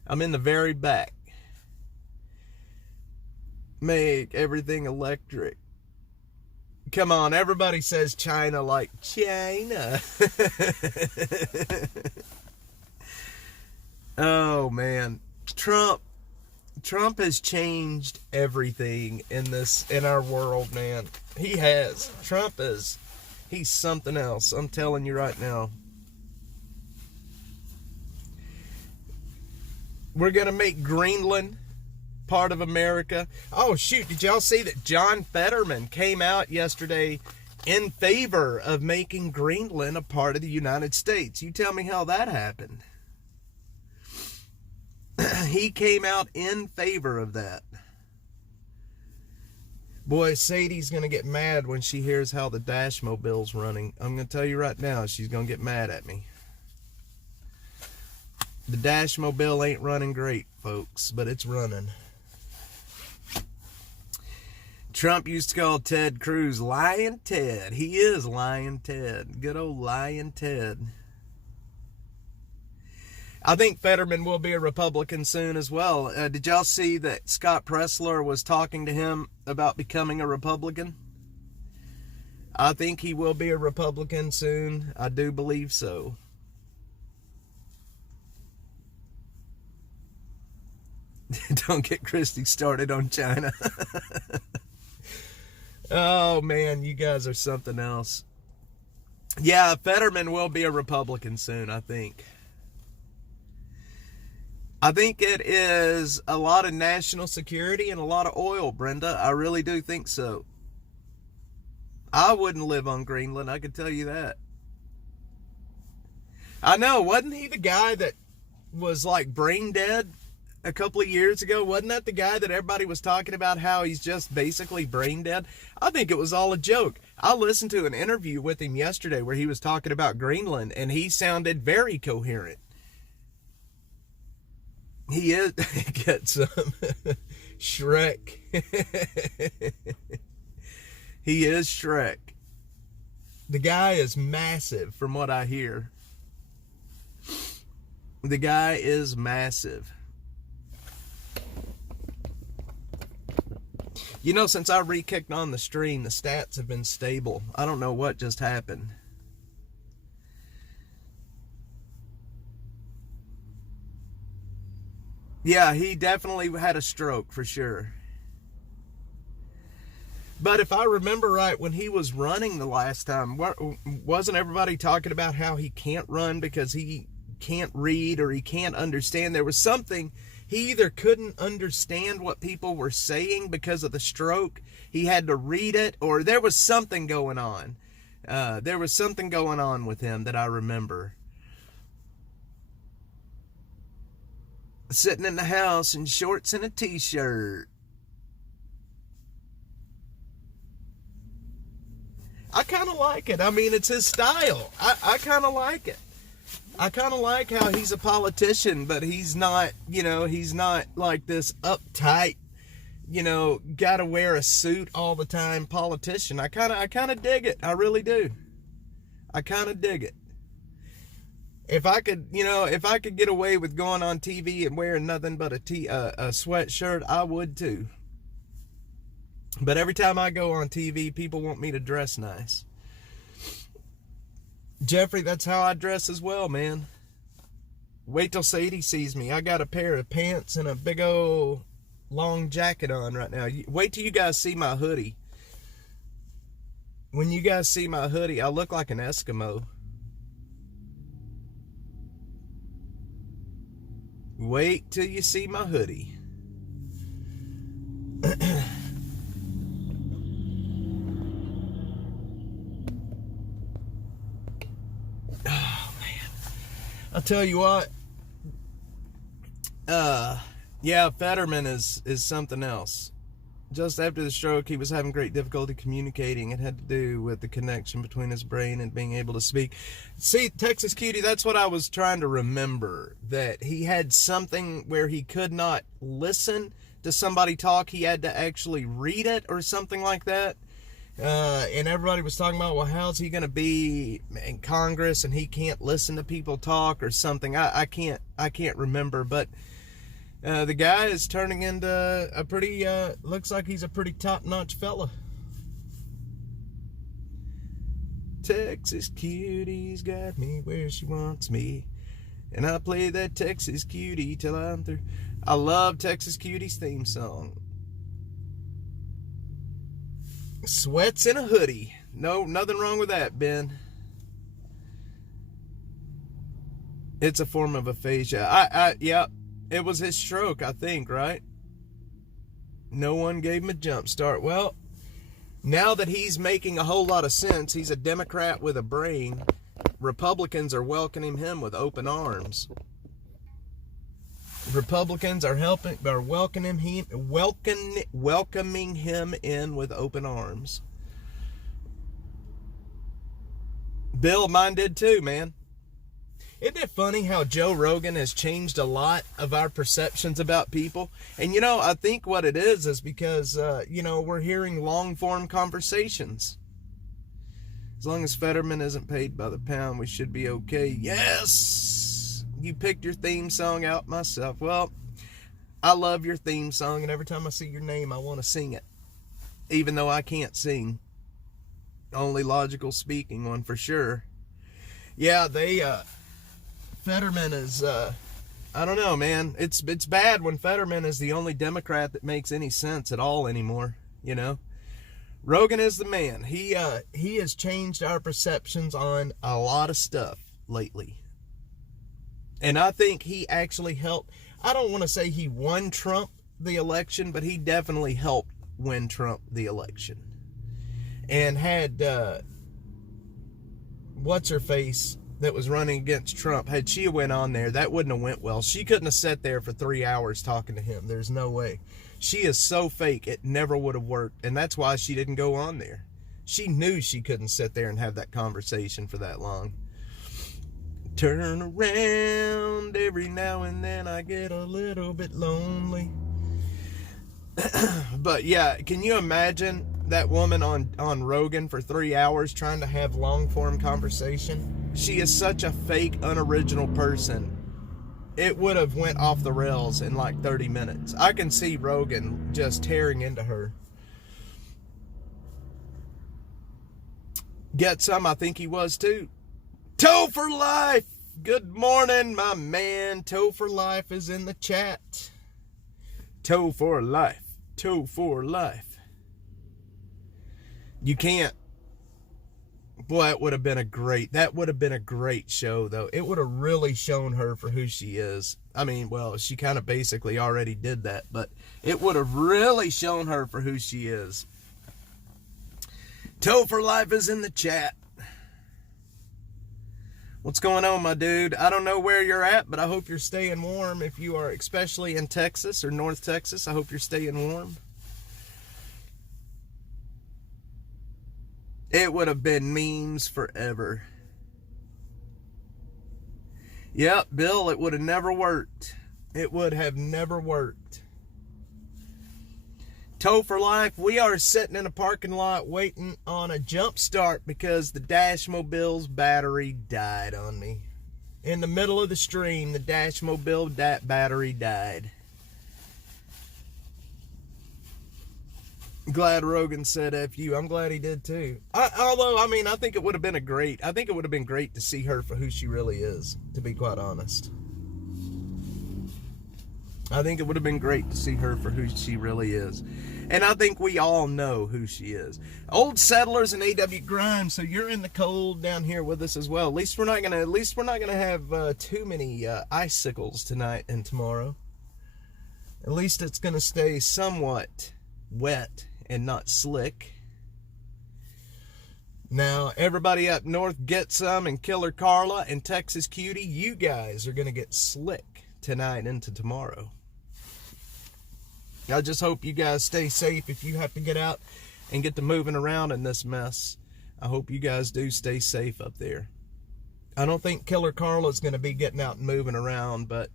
I'm in the very back. Make everything electric. Come on, everybody says China like China. Oh man, Trump has changed everything in our world, man. He has. He's something else. I'm telling you right now. We're going to make Greenland part of America. Oh, shoot. Did y'all see that John Fetterman came out yesterday in favor of making Greenland a part of the United States? You tell me how that happened. He came out in favor of that. Boy, Sadie's going to get mad when she hears how the Dashmobile's running. I'm going to tell you right now, she's going to get mad at me. The Dashmobile ain't running great, folks, but it's running. Trump used to call Ted Cruz Lying Ted. He is Lying Ted. Good old Lying Ted. I think Fetterman will be a Republican soon as well. Did y'all see that Scott Presler was talking to him about becoming a Republican? I think he will be a Republican soon. I do believe so. Don't get Christy started on China. Oh man, you guys are something else. Yeah, Fetterman will be a Republican soon, I think. I think it is a lot of national security and a lot of oil, Brenda. I really do think so. I wouldn't live on Greenland, I can tell you that. I know, wasn't he the guy that was like brain dead a couple of years ago? Wasn't that the guy that everybody was talking about how he's just basically brain dead? I think it was all a joke. I listened to an interview with him yesterday where he was talking about Greenland and he sounded very coherent. He is. Get some. Shrek. He is Shrek. The guy is massive from what I hear. The guy is massive. You know, since I re-kicked on the stream, the stats have been stable. I don't know what just happened. Yeah, he definitely had a stroke for sure. But if I remember right, when he was running the last time, wasn't everybody talking about how he can't run because he can't read or he can't understand? There was something, he either couldn't understand what people were saying because of the stroke, he had to read it, or there was something going on. There was something going on with him that I remember. Sitting in the house in shorts and a t-shirt. I kind of like it. I mean, it's his style. I kind of like it. I kind of like how he's a politician, but he's not, you know, he's not like this uptight, you know, gotta wear a suit all the time politician. I kind of dig it. I really do. I kind of dig it. If I could, you know, if I could get away with going on TV and wearing nothing but a sweatshirt, I would too. But every time I go on TV, people want me to dress nice. Jeffrey, that's how I dress as well, man. Wait till Sadie sees me. I got a pair of pants and a big old long jacket on right now. Wait till you guys see my hoodie. When you guys see my hoodie, I look like an Eskimo. Wait till you see my hoodie. Oh, man. I'll tell you what. Yeah, Fetterman is something else. Just after the stroke, he was having great difficulty communicating. It had to do with the connection between his brain and being able to speak. See, Texas Cutie, that's what I was trying to remember. That he had something where he could not listen to somebody talk. He had to actually read it or something like that. And everybody was talking about, well, how's he going to be in Congress and he can't listen to people talk or something. I can't remember, but... the guy is turning into a pretty, looks like he's a pretty top-notch fella. Texas Cutie's got me where she wants me. And I play that Texas Cutie till I'm through. I love Texas Cutie's theme song. Sweats in a hoodie. No, nothing wrong with that, Ben. It's a form of aphasia. Yeah. It was his stroke, I think, right? No one gave him a jump start. Well, now that he's making a whole lot of sense, he's a Democrat with a brain. Republicans are welcoming him with open arms. Republicans are welcoming him in with open arms. Bill, mine did too, man. Isn't it funny how Joe Rogan has changed a lot of our perceptions about people? And, you know, I think what it is because, you know, we're hearing long-form conversations. As long as Fetterman isn't paid by the pound, we should be okay. Yes! You picked your theme song out myself. Well, I love your theme song, and every time I see your name, I want to sing it. Even though I can't sing. Only logical speaking one for sure. Yeah, Fetterman is, I don't know, man. It's bad when Fetterman is the only Democrat that makes any sense at all anymore, you know? Rogan is the man. He has changed our perceptions on a lot of stuff lately. And I think he actually helped. I don't want to say he won Trump the election, but he definitely helped win Trump the election. And had, what's-her-face that was running against Trump, had she went on there, that wouldn't have went well. She couldn't have sat there for 3 hours talking to him. There's no way. She is so fake, it never would have worked. And that's why she didn't go on there. She knew she couldn't sit there and have that conversation for that long. Turn around every now and then, I get a little bit lonely. But yeah, can you imagine that woman on Rogan for 3 hours trying to have long-form conversation? She is such a fake, unoriginal person. It would have went off the rails in like 30 minutes. I can see Rogan just tearing into her. Get Some, I think he was too. Toe for Life. Good morning, my man. Toe for Life is in the chat. Toe for Life. Toe for Life. You can't. Boy, that would have been a great show, though. It would have really shown her for who she is. I mean, well, she kind of basically already did that, but it would have really shown her for who she is. Toe for Life is in the chat. What's going on, my dude? I don't know where you're at, but I hope you're staying warm. If you are especially in Texas or North Texas, I hope you're staying warm. It would have been memes forever. Yep, Bill, it would have never worked. It would have never worked. Toe for Life, we are sitting in a parking lot waiting on a jump start because the Dashmobile's battery died on me. In the middle of the stream, the Dashmobile battery died. Glad Rogan said F you. I'm glad he did too. Although, I mean, I think it would have been great to see her for who she really is, to be quite honest. I think it would have been great to see her for who she really is. And I think we all know who she is. Old Settlers and A.W. Grimes, so you're in the cold down here with us as well. At least we're not gonna have too many icicles tonight and tomorrow. At least it's gonna stay somewhat wet and not slick. Now, everybody up north, Get Some and Killer Carla and Texas Cutie, you guys are going to get slick tonight into tomorrow. I just hope you guys stay safe if you have to get out and get to moving around in this mess. I hope you guys do stay safe up there. I don't think Killer Carla is going to be getting out and moving around, but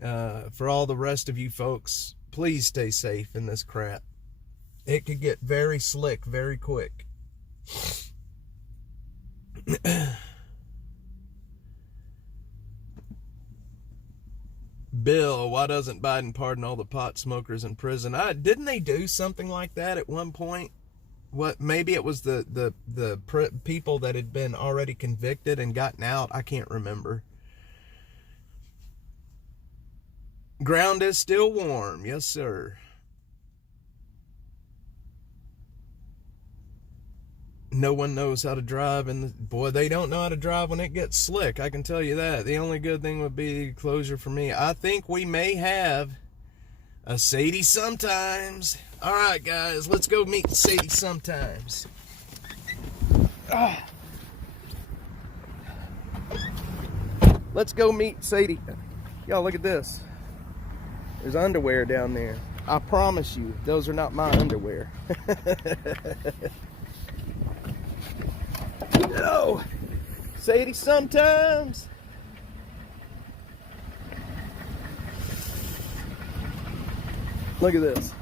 for all the rest of you folks, please stay safe in this crap. It could get very slick very quick. Bill, why doesn't Biden pardon all the pot smokers in prison? Didn't they do something like that at one point? What, maybe it was the people that had been already convicted and gotten out. I can't remember. Ground is still warm. Yes, sir. No one knows how to drive, and boy, they don't know how to drive when it gets slick. I can tell you that. The only good thing would be closure for me. I think we may have a Sadie Sometimes. All right, guys, let's go meet Sadie Sometimes. Let's go meet Sadie. Y'all, look at this. There's underwear down there. I promise you, those are not my underwear. No, Sadie Sometimes. Look at this.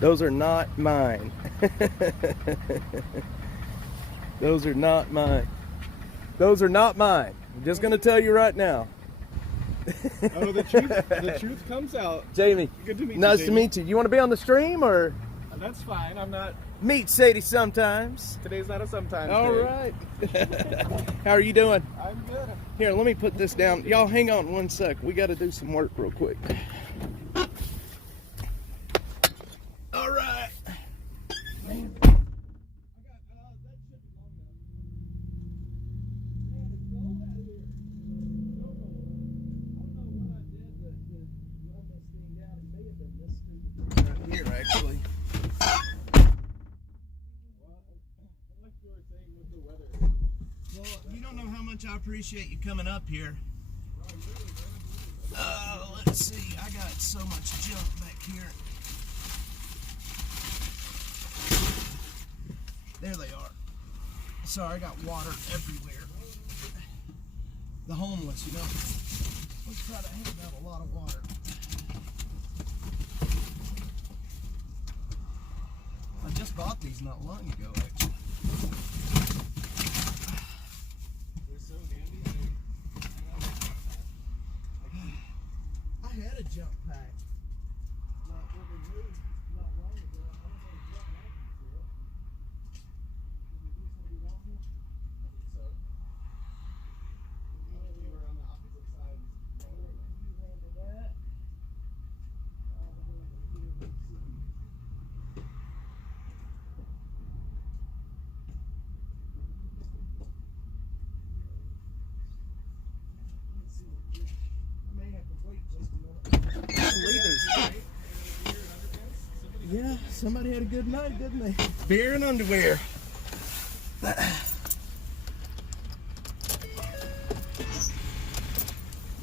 Those are not mine. Those are not mine. Those are not mine. I'm just going to tell you right now. Oh, the truth comes out. Jamie, good to meet you. Nice to meet you. You want to be on the stream or? That's fine. I'm not. Meet Sadie Sometimes. Today's not a sometimes. All day. right. How are you doing? I'm good. Here, let me put this down. Y'all hang on one sec. We got to do some work real quick. All right. Here, actually. Well, you don't know how much I appreciate you coming up here. Let's see. I got so much junk back here. There they are. Sorry, I got water everywhere. The homeless, you know. Let's try to hand out a lot of water. I just bought these not long ago, actually. They're so handy. I had a jump pack not long ago. I don't know what happened to it. somebody had a good night, didn't they? Beer and underwear.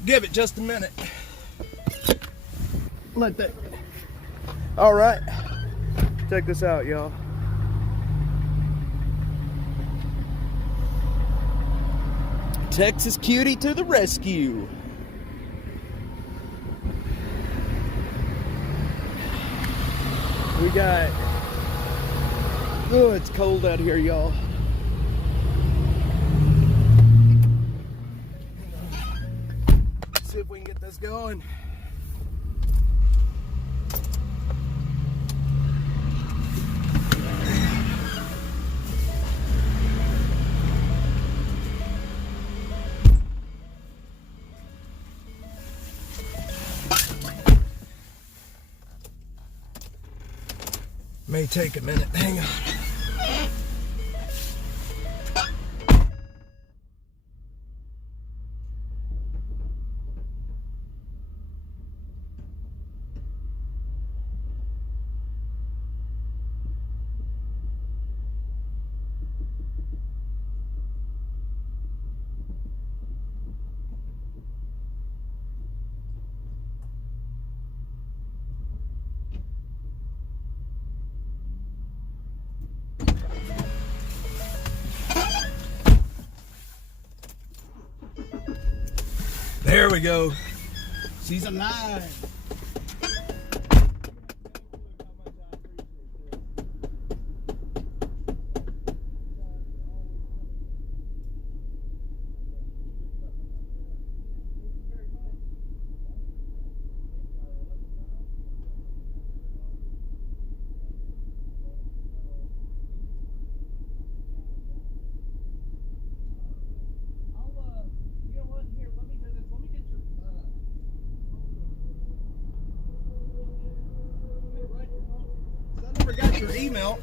Give it just a minute. Let that. All right. Check this out, y'all. Texas Cutie to the rescue. We got, oh, it's cold out here, y'all. See if we can get this going. May take a minute. Hang on. There we go. She's alive. Got your email.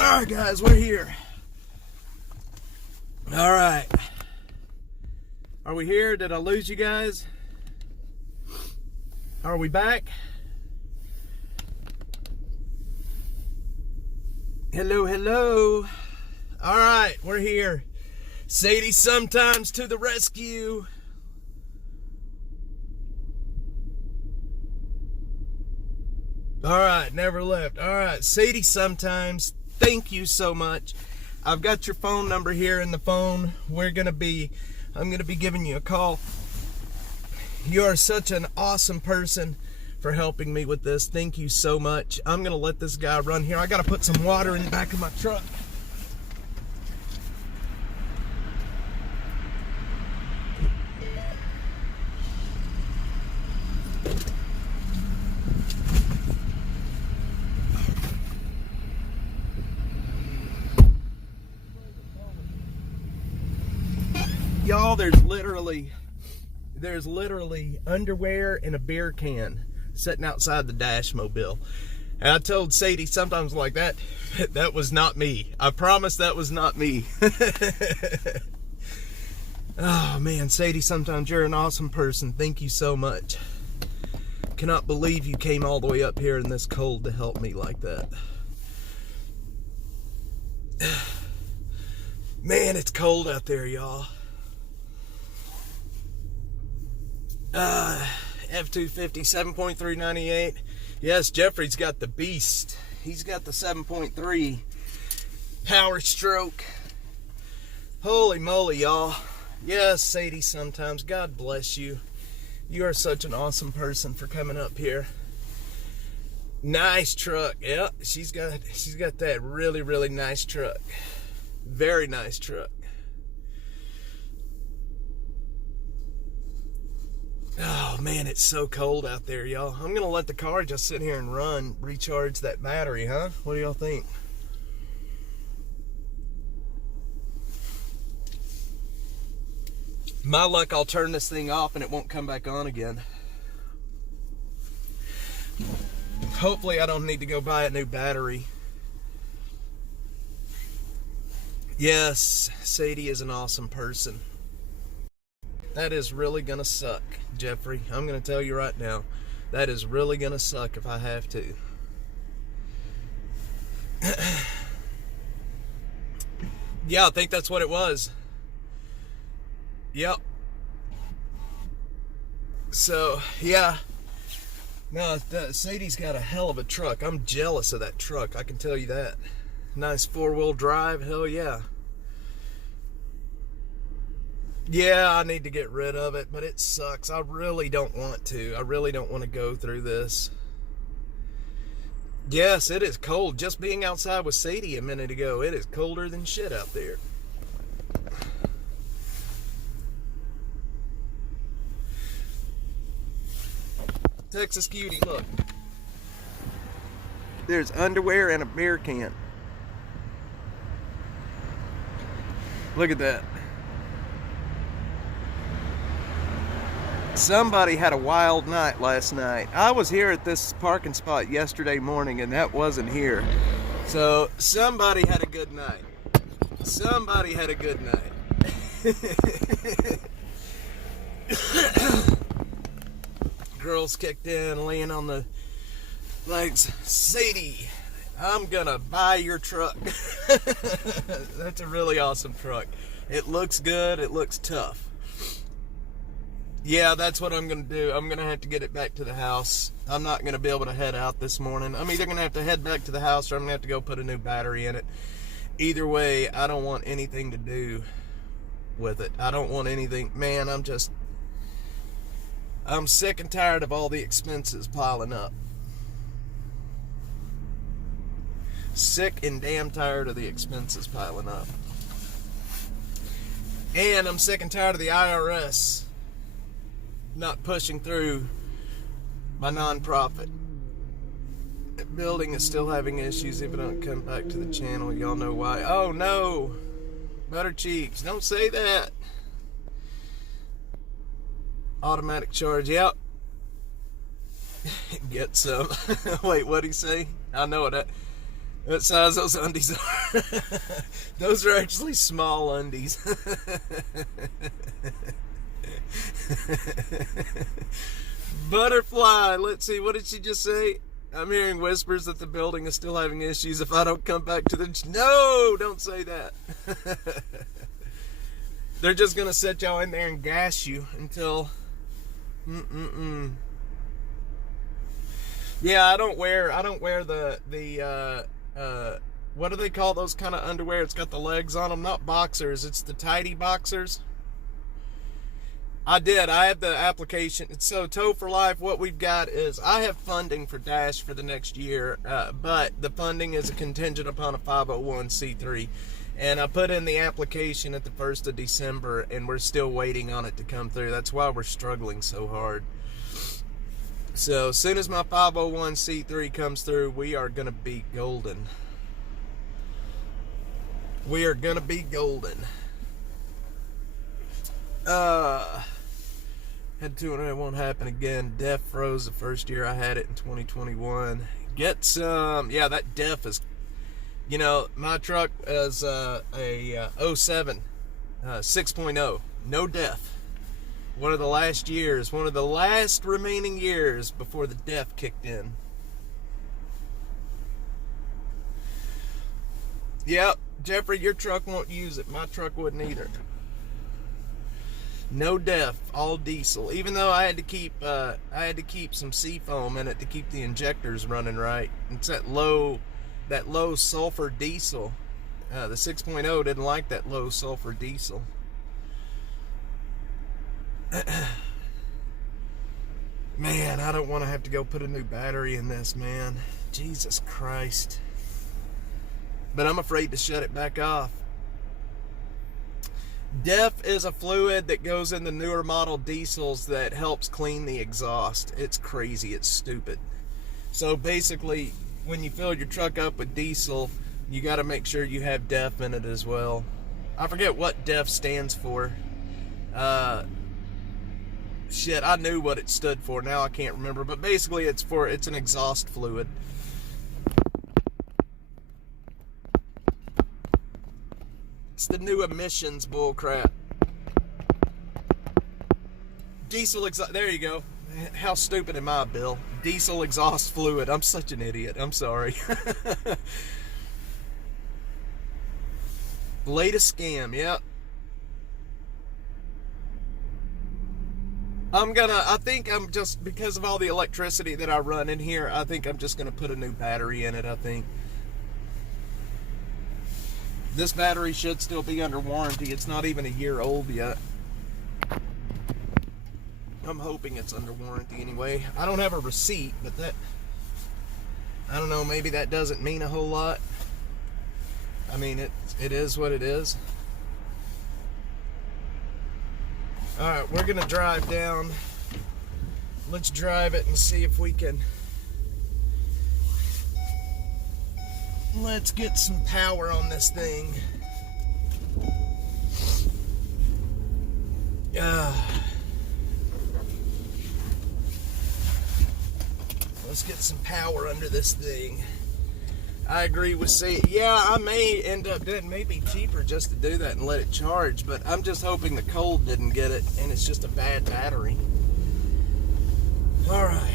All right, guys, we're here. All right. Are we here? Did I lose you guys? Are we back? Hello, hello. All right, we're here. Sadie sometimes to the rescue. All right, never left. All right, Sadie sometimes. Thank you so much. I've got your phone number here in the phone. I'm gonna be giving you a call. You are such an awesome person for helping me with this. Thank you so much. I'm gonna let this guy run here. I gotta put some water in the back of my truck. Y'all, there's literally underwear and a beer can sitting outside the Dash Mobile. And I told Sadie sometimes like that was not me. I promise that was not me. Oh man, Sadie, sometimes you're an awesome person. Thank you so much. Cannot believe you came all the way up here in this cold to help me like that. Man, it's cold out there, y'all. F-250 7.398. Yes, Jeffrey's got the beast. He's got the 7.3 Power Stroke. Holy moly, y'all. Yes, Sadie, sometimes. God bless you. You are such an awesome person for coming up here. Nice truck. Yeah, she's got that really, really nice truck. Very nice truck. Oh man, it's so cold out there, y'all. I'm gonna let the car just sit here and run, recharge that battery, huh? What do y'all think? My luck, I'll turn this thing off and it won't come back on again. Hopefully I don't need to go buy a new battery. Yes, Sadie is an awesome person. That is really gonna suck, Jeffrey. I'm gonna tell you right now. That is really gonna suck if I have to. Yeah, I think that's what it was. Yep. So, yeah. No, Sadie's got a hell of a truck. I'm jealous of that truck, I can tell you that. Nice four-wheel drive, hell yeah. Yeah, I need to get rid of it, but it sucks. I really don't want to. I really don't want to go through this. Yes, it is cold. Just being outside with Sadie a minute ago, it is colder than shit out there. Texas Cutie, look. There's underwear and a beer can. Look at that. Somebody had a wild night last night. I was here at this parking spot yesterday morning and that wasn't here. So somebody had a good night. Somebody had a good night. Girls kicked in, laying on the legs. Sadie, I'm gonna buy your truck. That's a really awesome truck. It looks good, it looks tough. Yeah, that's what I'm gonna do. I'm gonna have to get it back to the house. I'm not gonna be able to head out this morning. I'm either gonna have to head back to the house or I'm gonna have to go put a new battery in it. Either way, I don't want anything to do with it. I don't want anything. Man, I'm sick and tired of all the expenses piling up. Sick and damn tired of the expenses piling up. And I'm sick and tired of the IRS not pushing through my nonprofit. The building is still having issues. If it don't come back to the channel, y'all know why. Oh no, Butter Cheeks, don't say that. Automatic charge, yep. Get some. Wait, what'd he say? I know what size those undies are. Those are actually small undies. Butterfly, let's see, what did she just say? I'm hearing whispers that the building is still having issues. If I don't come back to the... No, don't say that. They're just gonna set y'all in there and gas you until... Yeah, I don't wear the what do they call those kind of underwear? It's got the legs on them, not boxers, it's the tidy boxers. I have the application. So Tow for Life, what we've got is I have funding for Dash for the next year, but the funding is a contingent upon a 501c3. And I put in the application at the 1st of December, and we're still waiting on it to come through. That's why we're struggling so hard. So as soon as my 501c3 comes through, we are going to be golden. We are going to be golden. Had to, and it won't happen again. DEF froze the first year I had it in 2021. Get some. Yeah, that DEF is... You know, my truck is a 07 6.0. No DEF. One of the last years. One of the last remaining years before the DEF kicked in. Yep, Jeffrey, your truck won't use it. My truck wouldn't either. No DEF, all diesel. Even though I had to keep some seafoam in it to keep the injectors running right. It's that low sulfur diesel. The 6.0 didn't like that low sulfur diesel. Man, I don't want to have to go put a new battery in this, man. Jesus Christ. But I'm afraid to shut it back off. DEF is a fluid that goes in the newer model diesels that helps clean the exhaust. It's crazy. It's stupid. So basically, when you fill your truck up with diesel, you got to make sure you have DEF in it as well. I forget what DEF stands for. Shit, I knew what it stood for. Now I can't remember. But basically, it's an exhaust fluid. It's the new emissions bullcrap. Diesel exhaust. There you go. How stupid am I, Bill? Diesel exhaust fluid. I'm such an idiot. I'm sorry. Latest scam. Yep. I think I'm just, because of all the electricity that I run in here, I think I'm just gonna put a new battery in it, I think. This battery should still be under warranty. It's not even a year old yet. I'm hoping it's under warranty anyway. I don't have a receipt, but that, I don't know, maybe that doesn't mean a whole lot. I mean, it is what it is. Alright, we're gonna drive down. Let's drive it and see if we can. Let's get some power on this thing. Let's get some power under this thing. I agree with saying, yeah, I may end up doing, it may be cheaper just to do that and let it charge, but I'm just hoping the cold didn't get it and it's just a bad battery. Alright.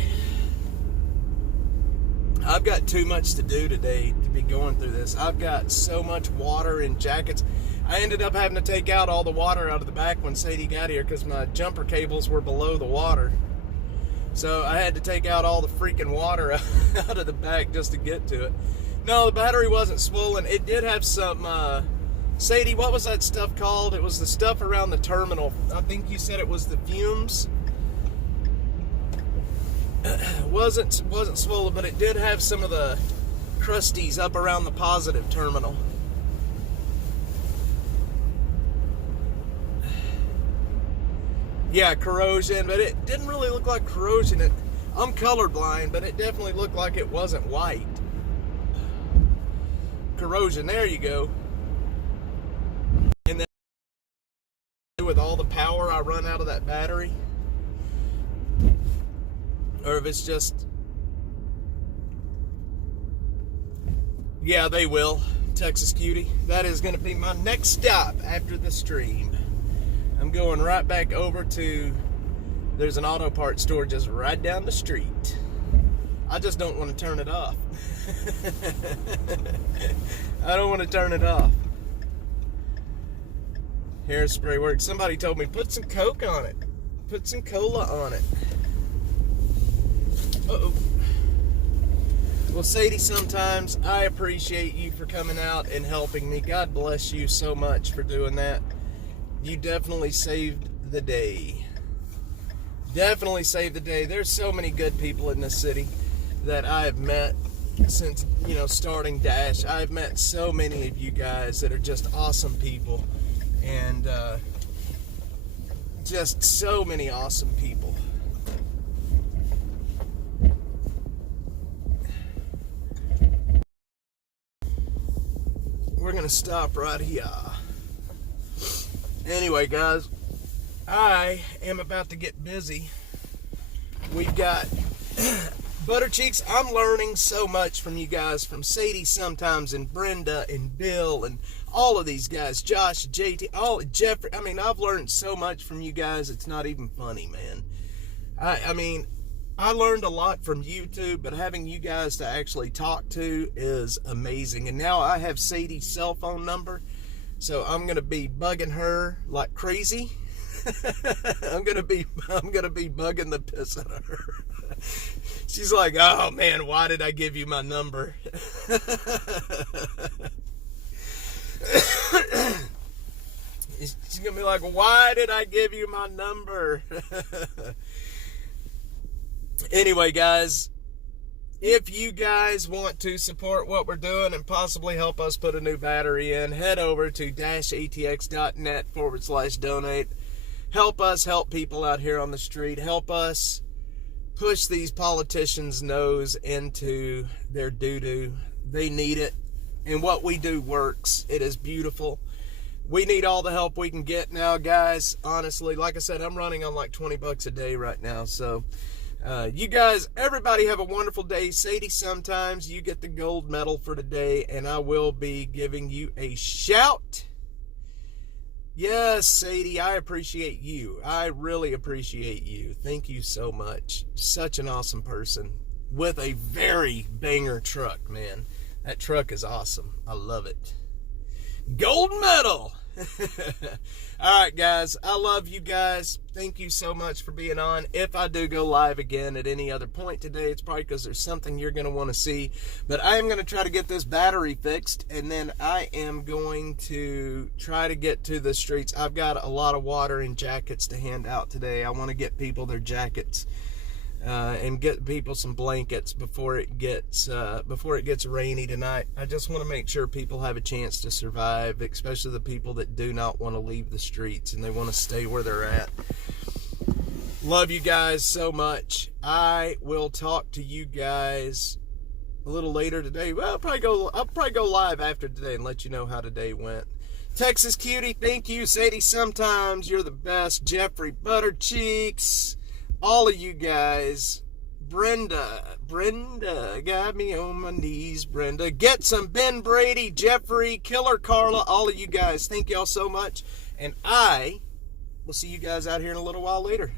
I've got too much to do today to be going through this. I've got so much water and jackets. I ended up having to take out all the water out of the back when Sadie got here because my jumper cables were below the water. So I had to take out all the freaking water out of the back just to get to it. No, the battery wasn't swollen. It did have some, Sadie, what was that stuff called? It was the stuff around the terminal. I think you said it was the fumes. wasn't swollen, but it did have some of the crusties up around the positive terminal. Yeah, corrosion, but it didn't really look like corrosion. I'm colorblind, but it definitely looked like it wasn't white. Corrosion, there you go. And then with all the power I run out of that battery, or if it's just, yeah, they will. Texas Cutie. That is going to be my next stop after the stream. I'm going right back over to, there's an auto parts store just right down the street. I just don't want to turn it off. I don't want to turn it off. Hairspray works. Somebody told me put some Coke on it. Put some cola on it. Uh-oh. Well, Sadie, sometimes I appreciate you for coming out and helping me. God bless you so much for doing that. You definitely saved the day. Definitely saved the day. There's so many good people in this city that I have met since, you know, starting Dash. I've met so many of you guys that are just awesome people. And just so many awesome people. We're gonna stop right here. Anyway, guys, I am about to get busy. We've got Butter Cheeks. I'm learning so much from you guys, from Sadie sometimes, and Brenda, and Bill, and all of these guys, Josh, JT, all Jeffrey. I mean, I've learned so much from you guys, it's not even funny, man. I mean, I learned a lot from YouTube, but having you guys to actually talk to is amazing. And now I have Sadie's cell phone number, so I'm going to be bugging her like crazy. I'm gonna be bugging the piss out of her. She's like, oh man, why did I give you my number? She's gonna be like, why did I give you my number? Anyway, guys, if you guys want to support what we're doing and possibly help us put a new battery in, head over to -atx.net/donate. Help us help people out here on the street. Help us push these politicians' nose into their doo-doo. They need it. And what we do works. It is beautiful. We need all the help we can get now, guys. Honestly, like I said, I'm running on like 20 bucks a day right now. So, you guys, everybody have a wonderful day. Sadie, sometimes you get the gold medal for today, and I will be giving you a shout. Yes, Sadie, I appreciate you. I really appreciate you. Thank you so much. Such an awesome person with a very banger truck, man. That truck is awesome. I love it. Gold medal. All right, guys. I love you guys. Thank you so much for being on. If I do go live again at any other point today, it's probably because there's something you're going to want to see. But I am going to try to get this battery fixed, and then I am going to try to get to the streets. I've got a lot of water and jackets to hand out today. I want to get people their jackets. And get people some blankets before it gets rainy tonight. I just want to make sure people have a chance to survive, especially the people that do not want to leave the streets and they want to stay where they're at. Love you guys so much. I will talk to you guys a little later today. Well, I'll probably go live after today and let you know how today went. Texas Cutie, thank you. Sadie, sometimes you're the best. Jeffrey Buttercheeks. All of you guys. Brenda got me on my knees. Brenda, get some. Ben Brady, Jeffrey, Killer Carla, all of you guys. Thank y'all so much. And I will see you guys out here in a little while later.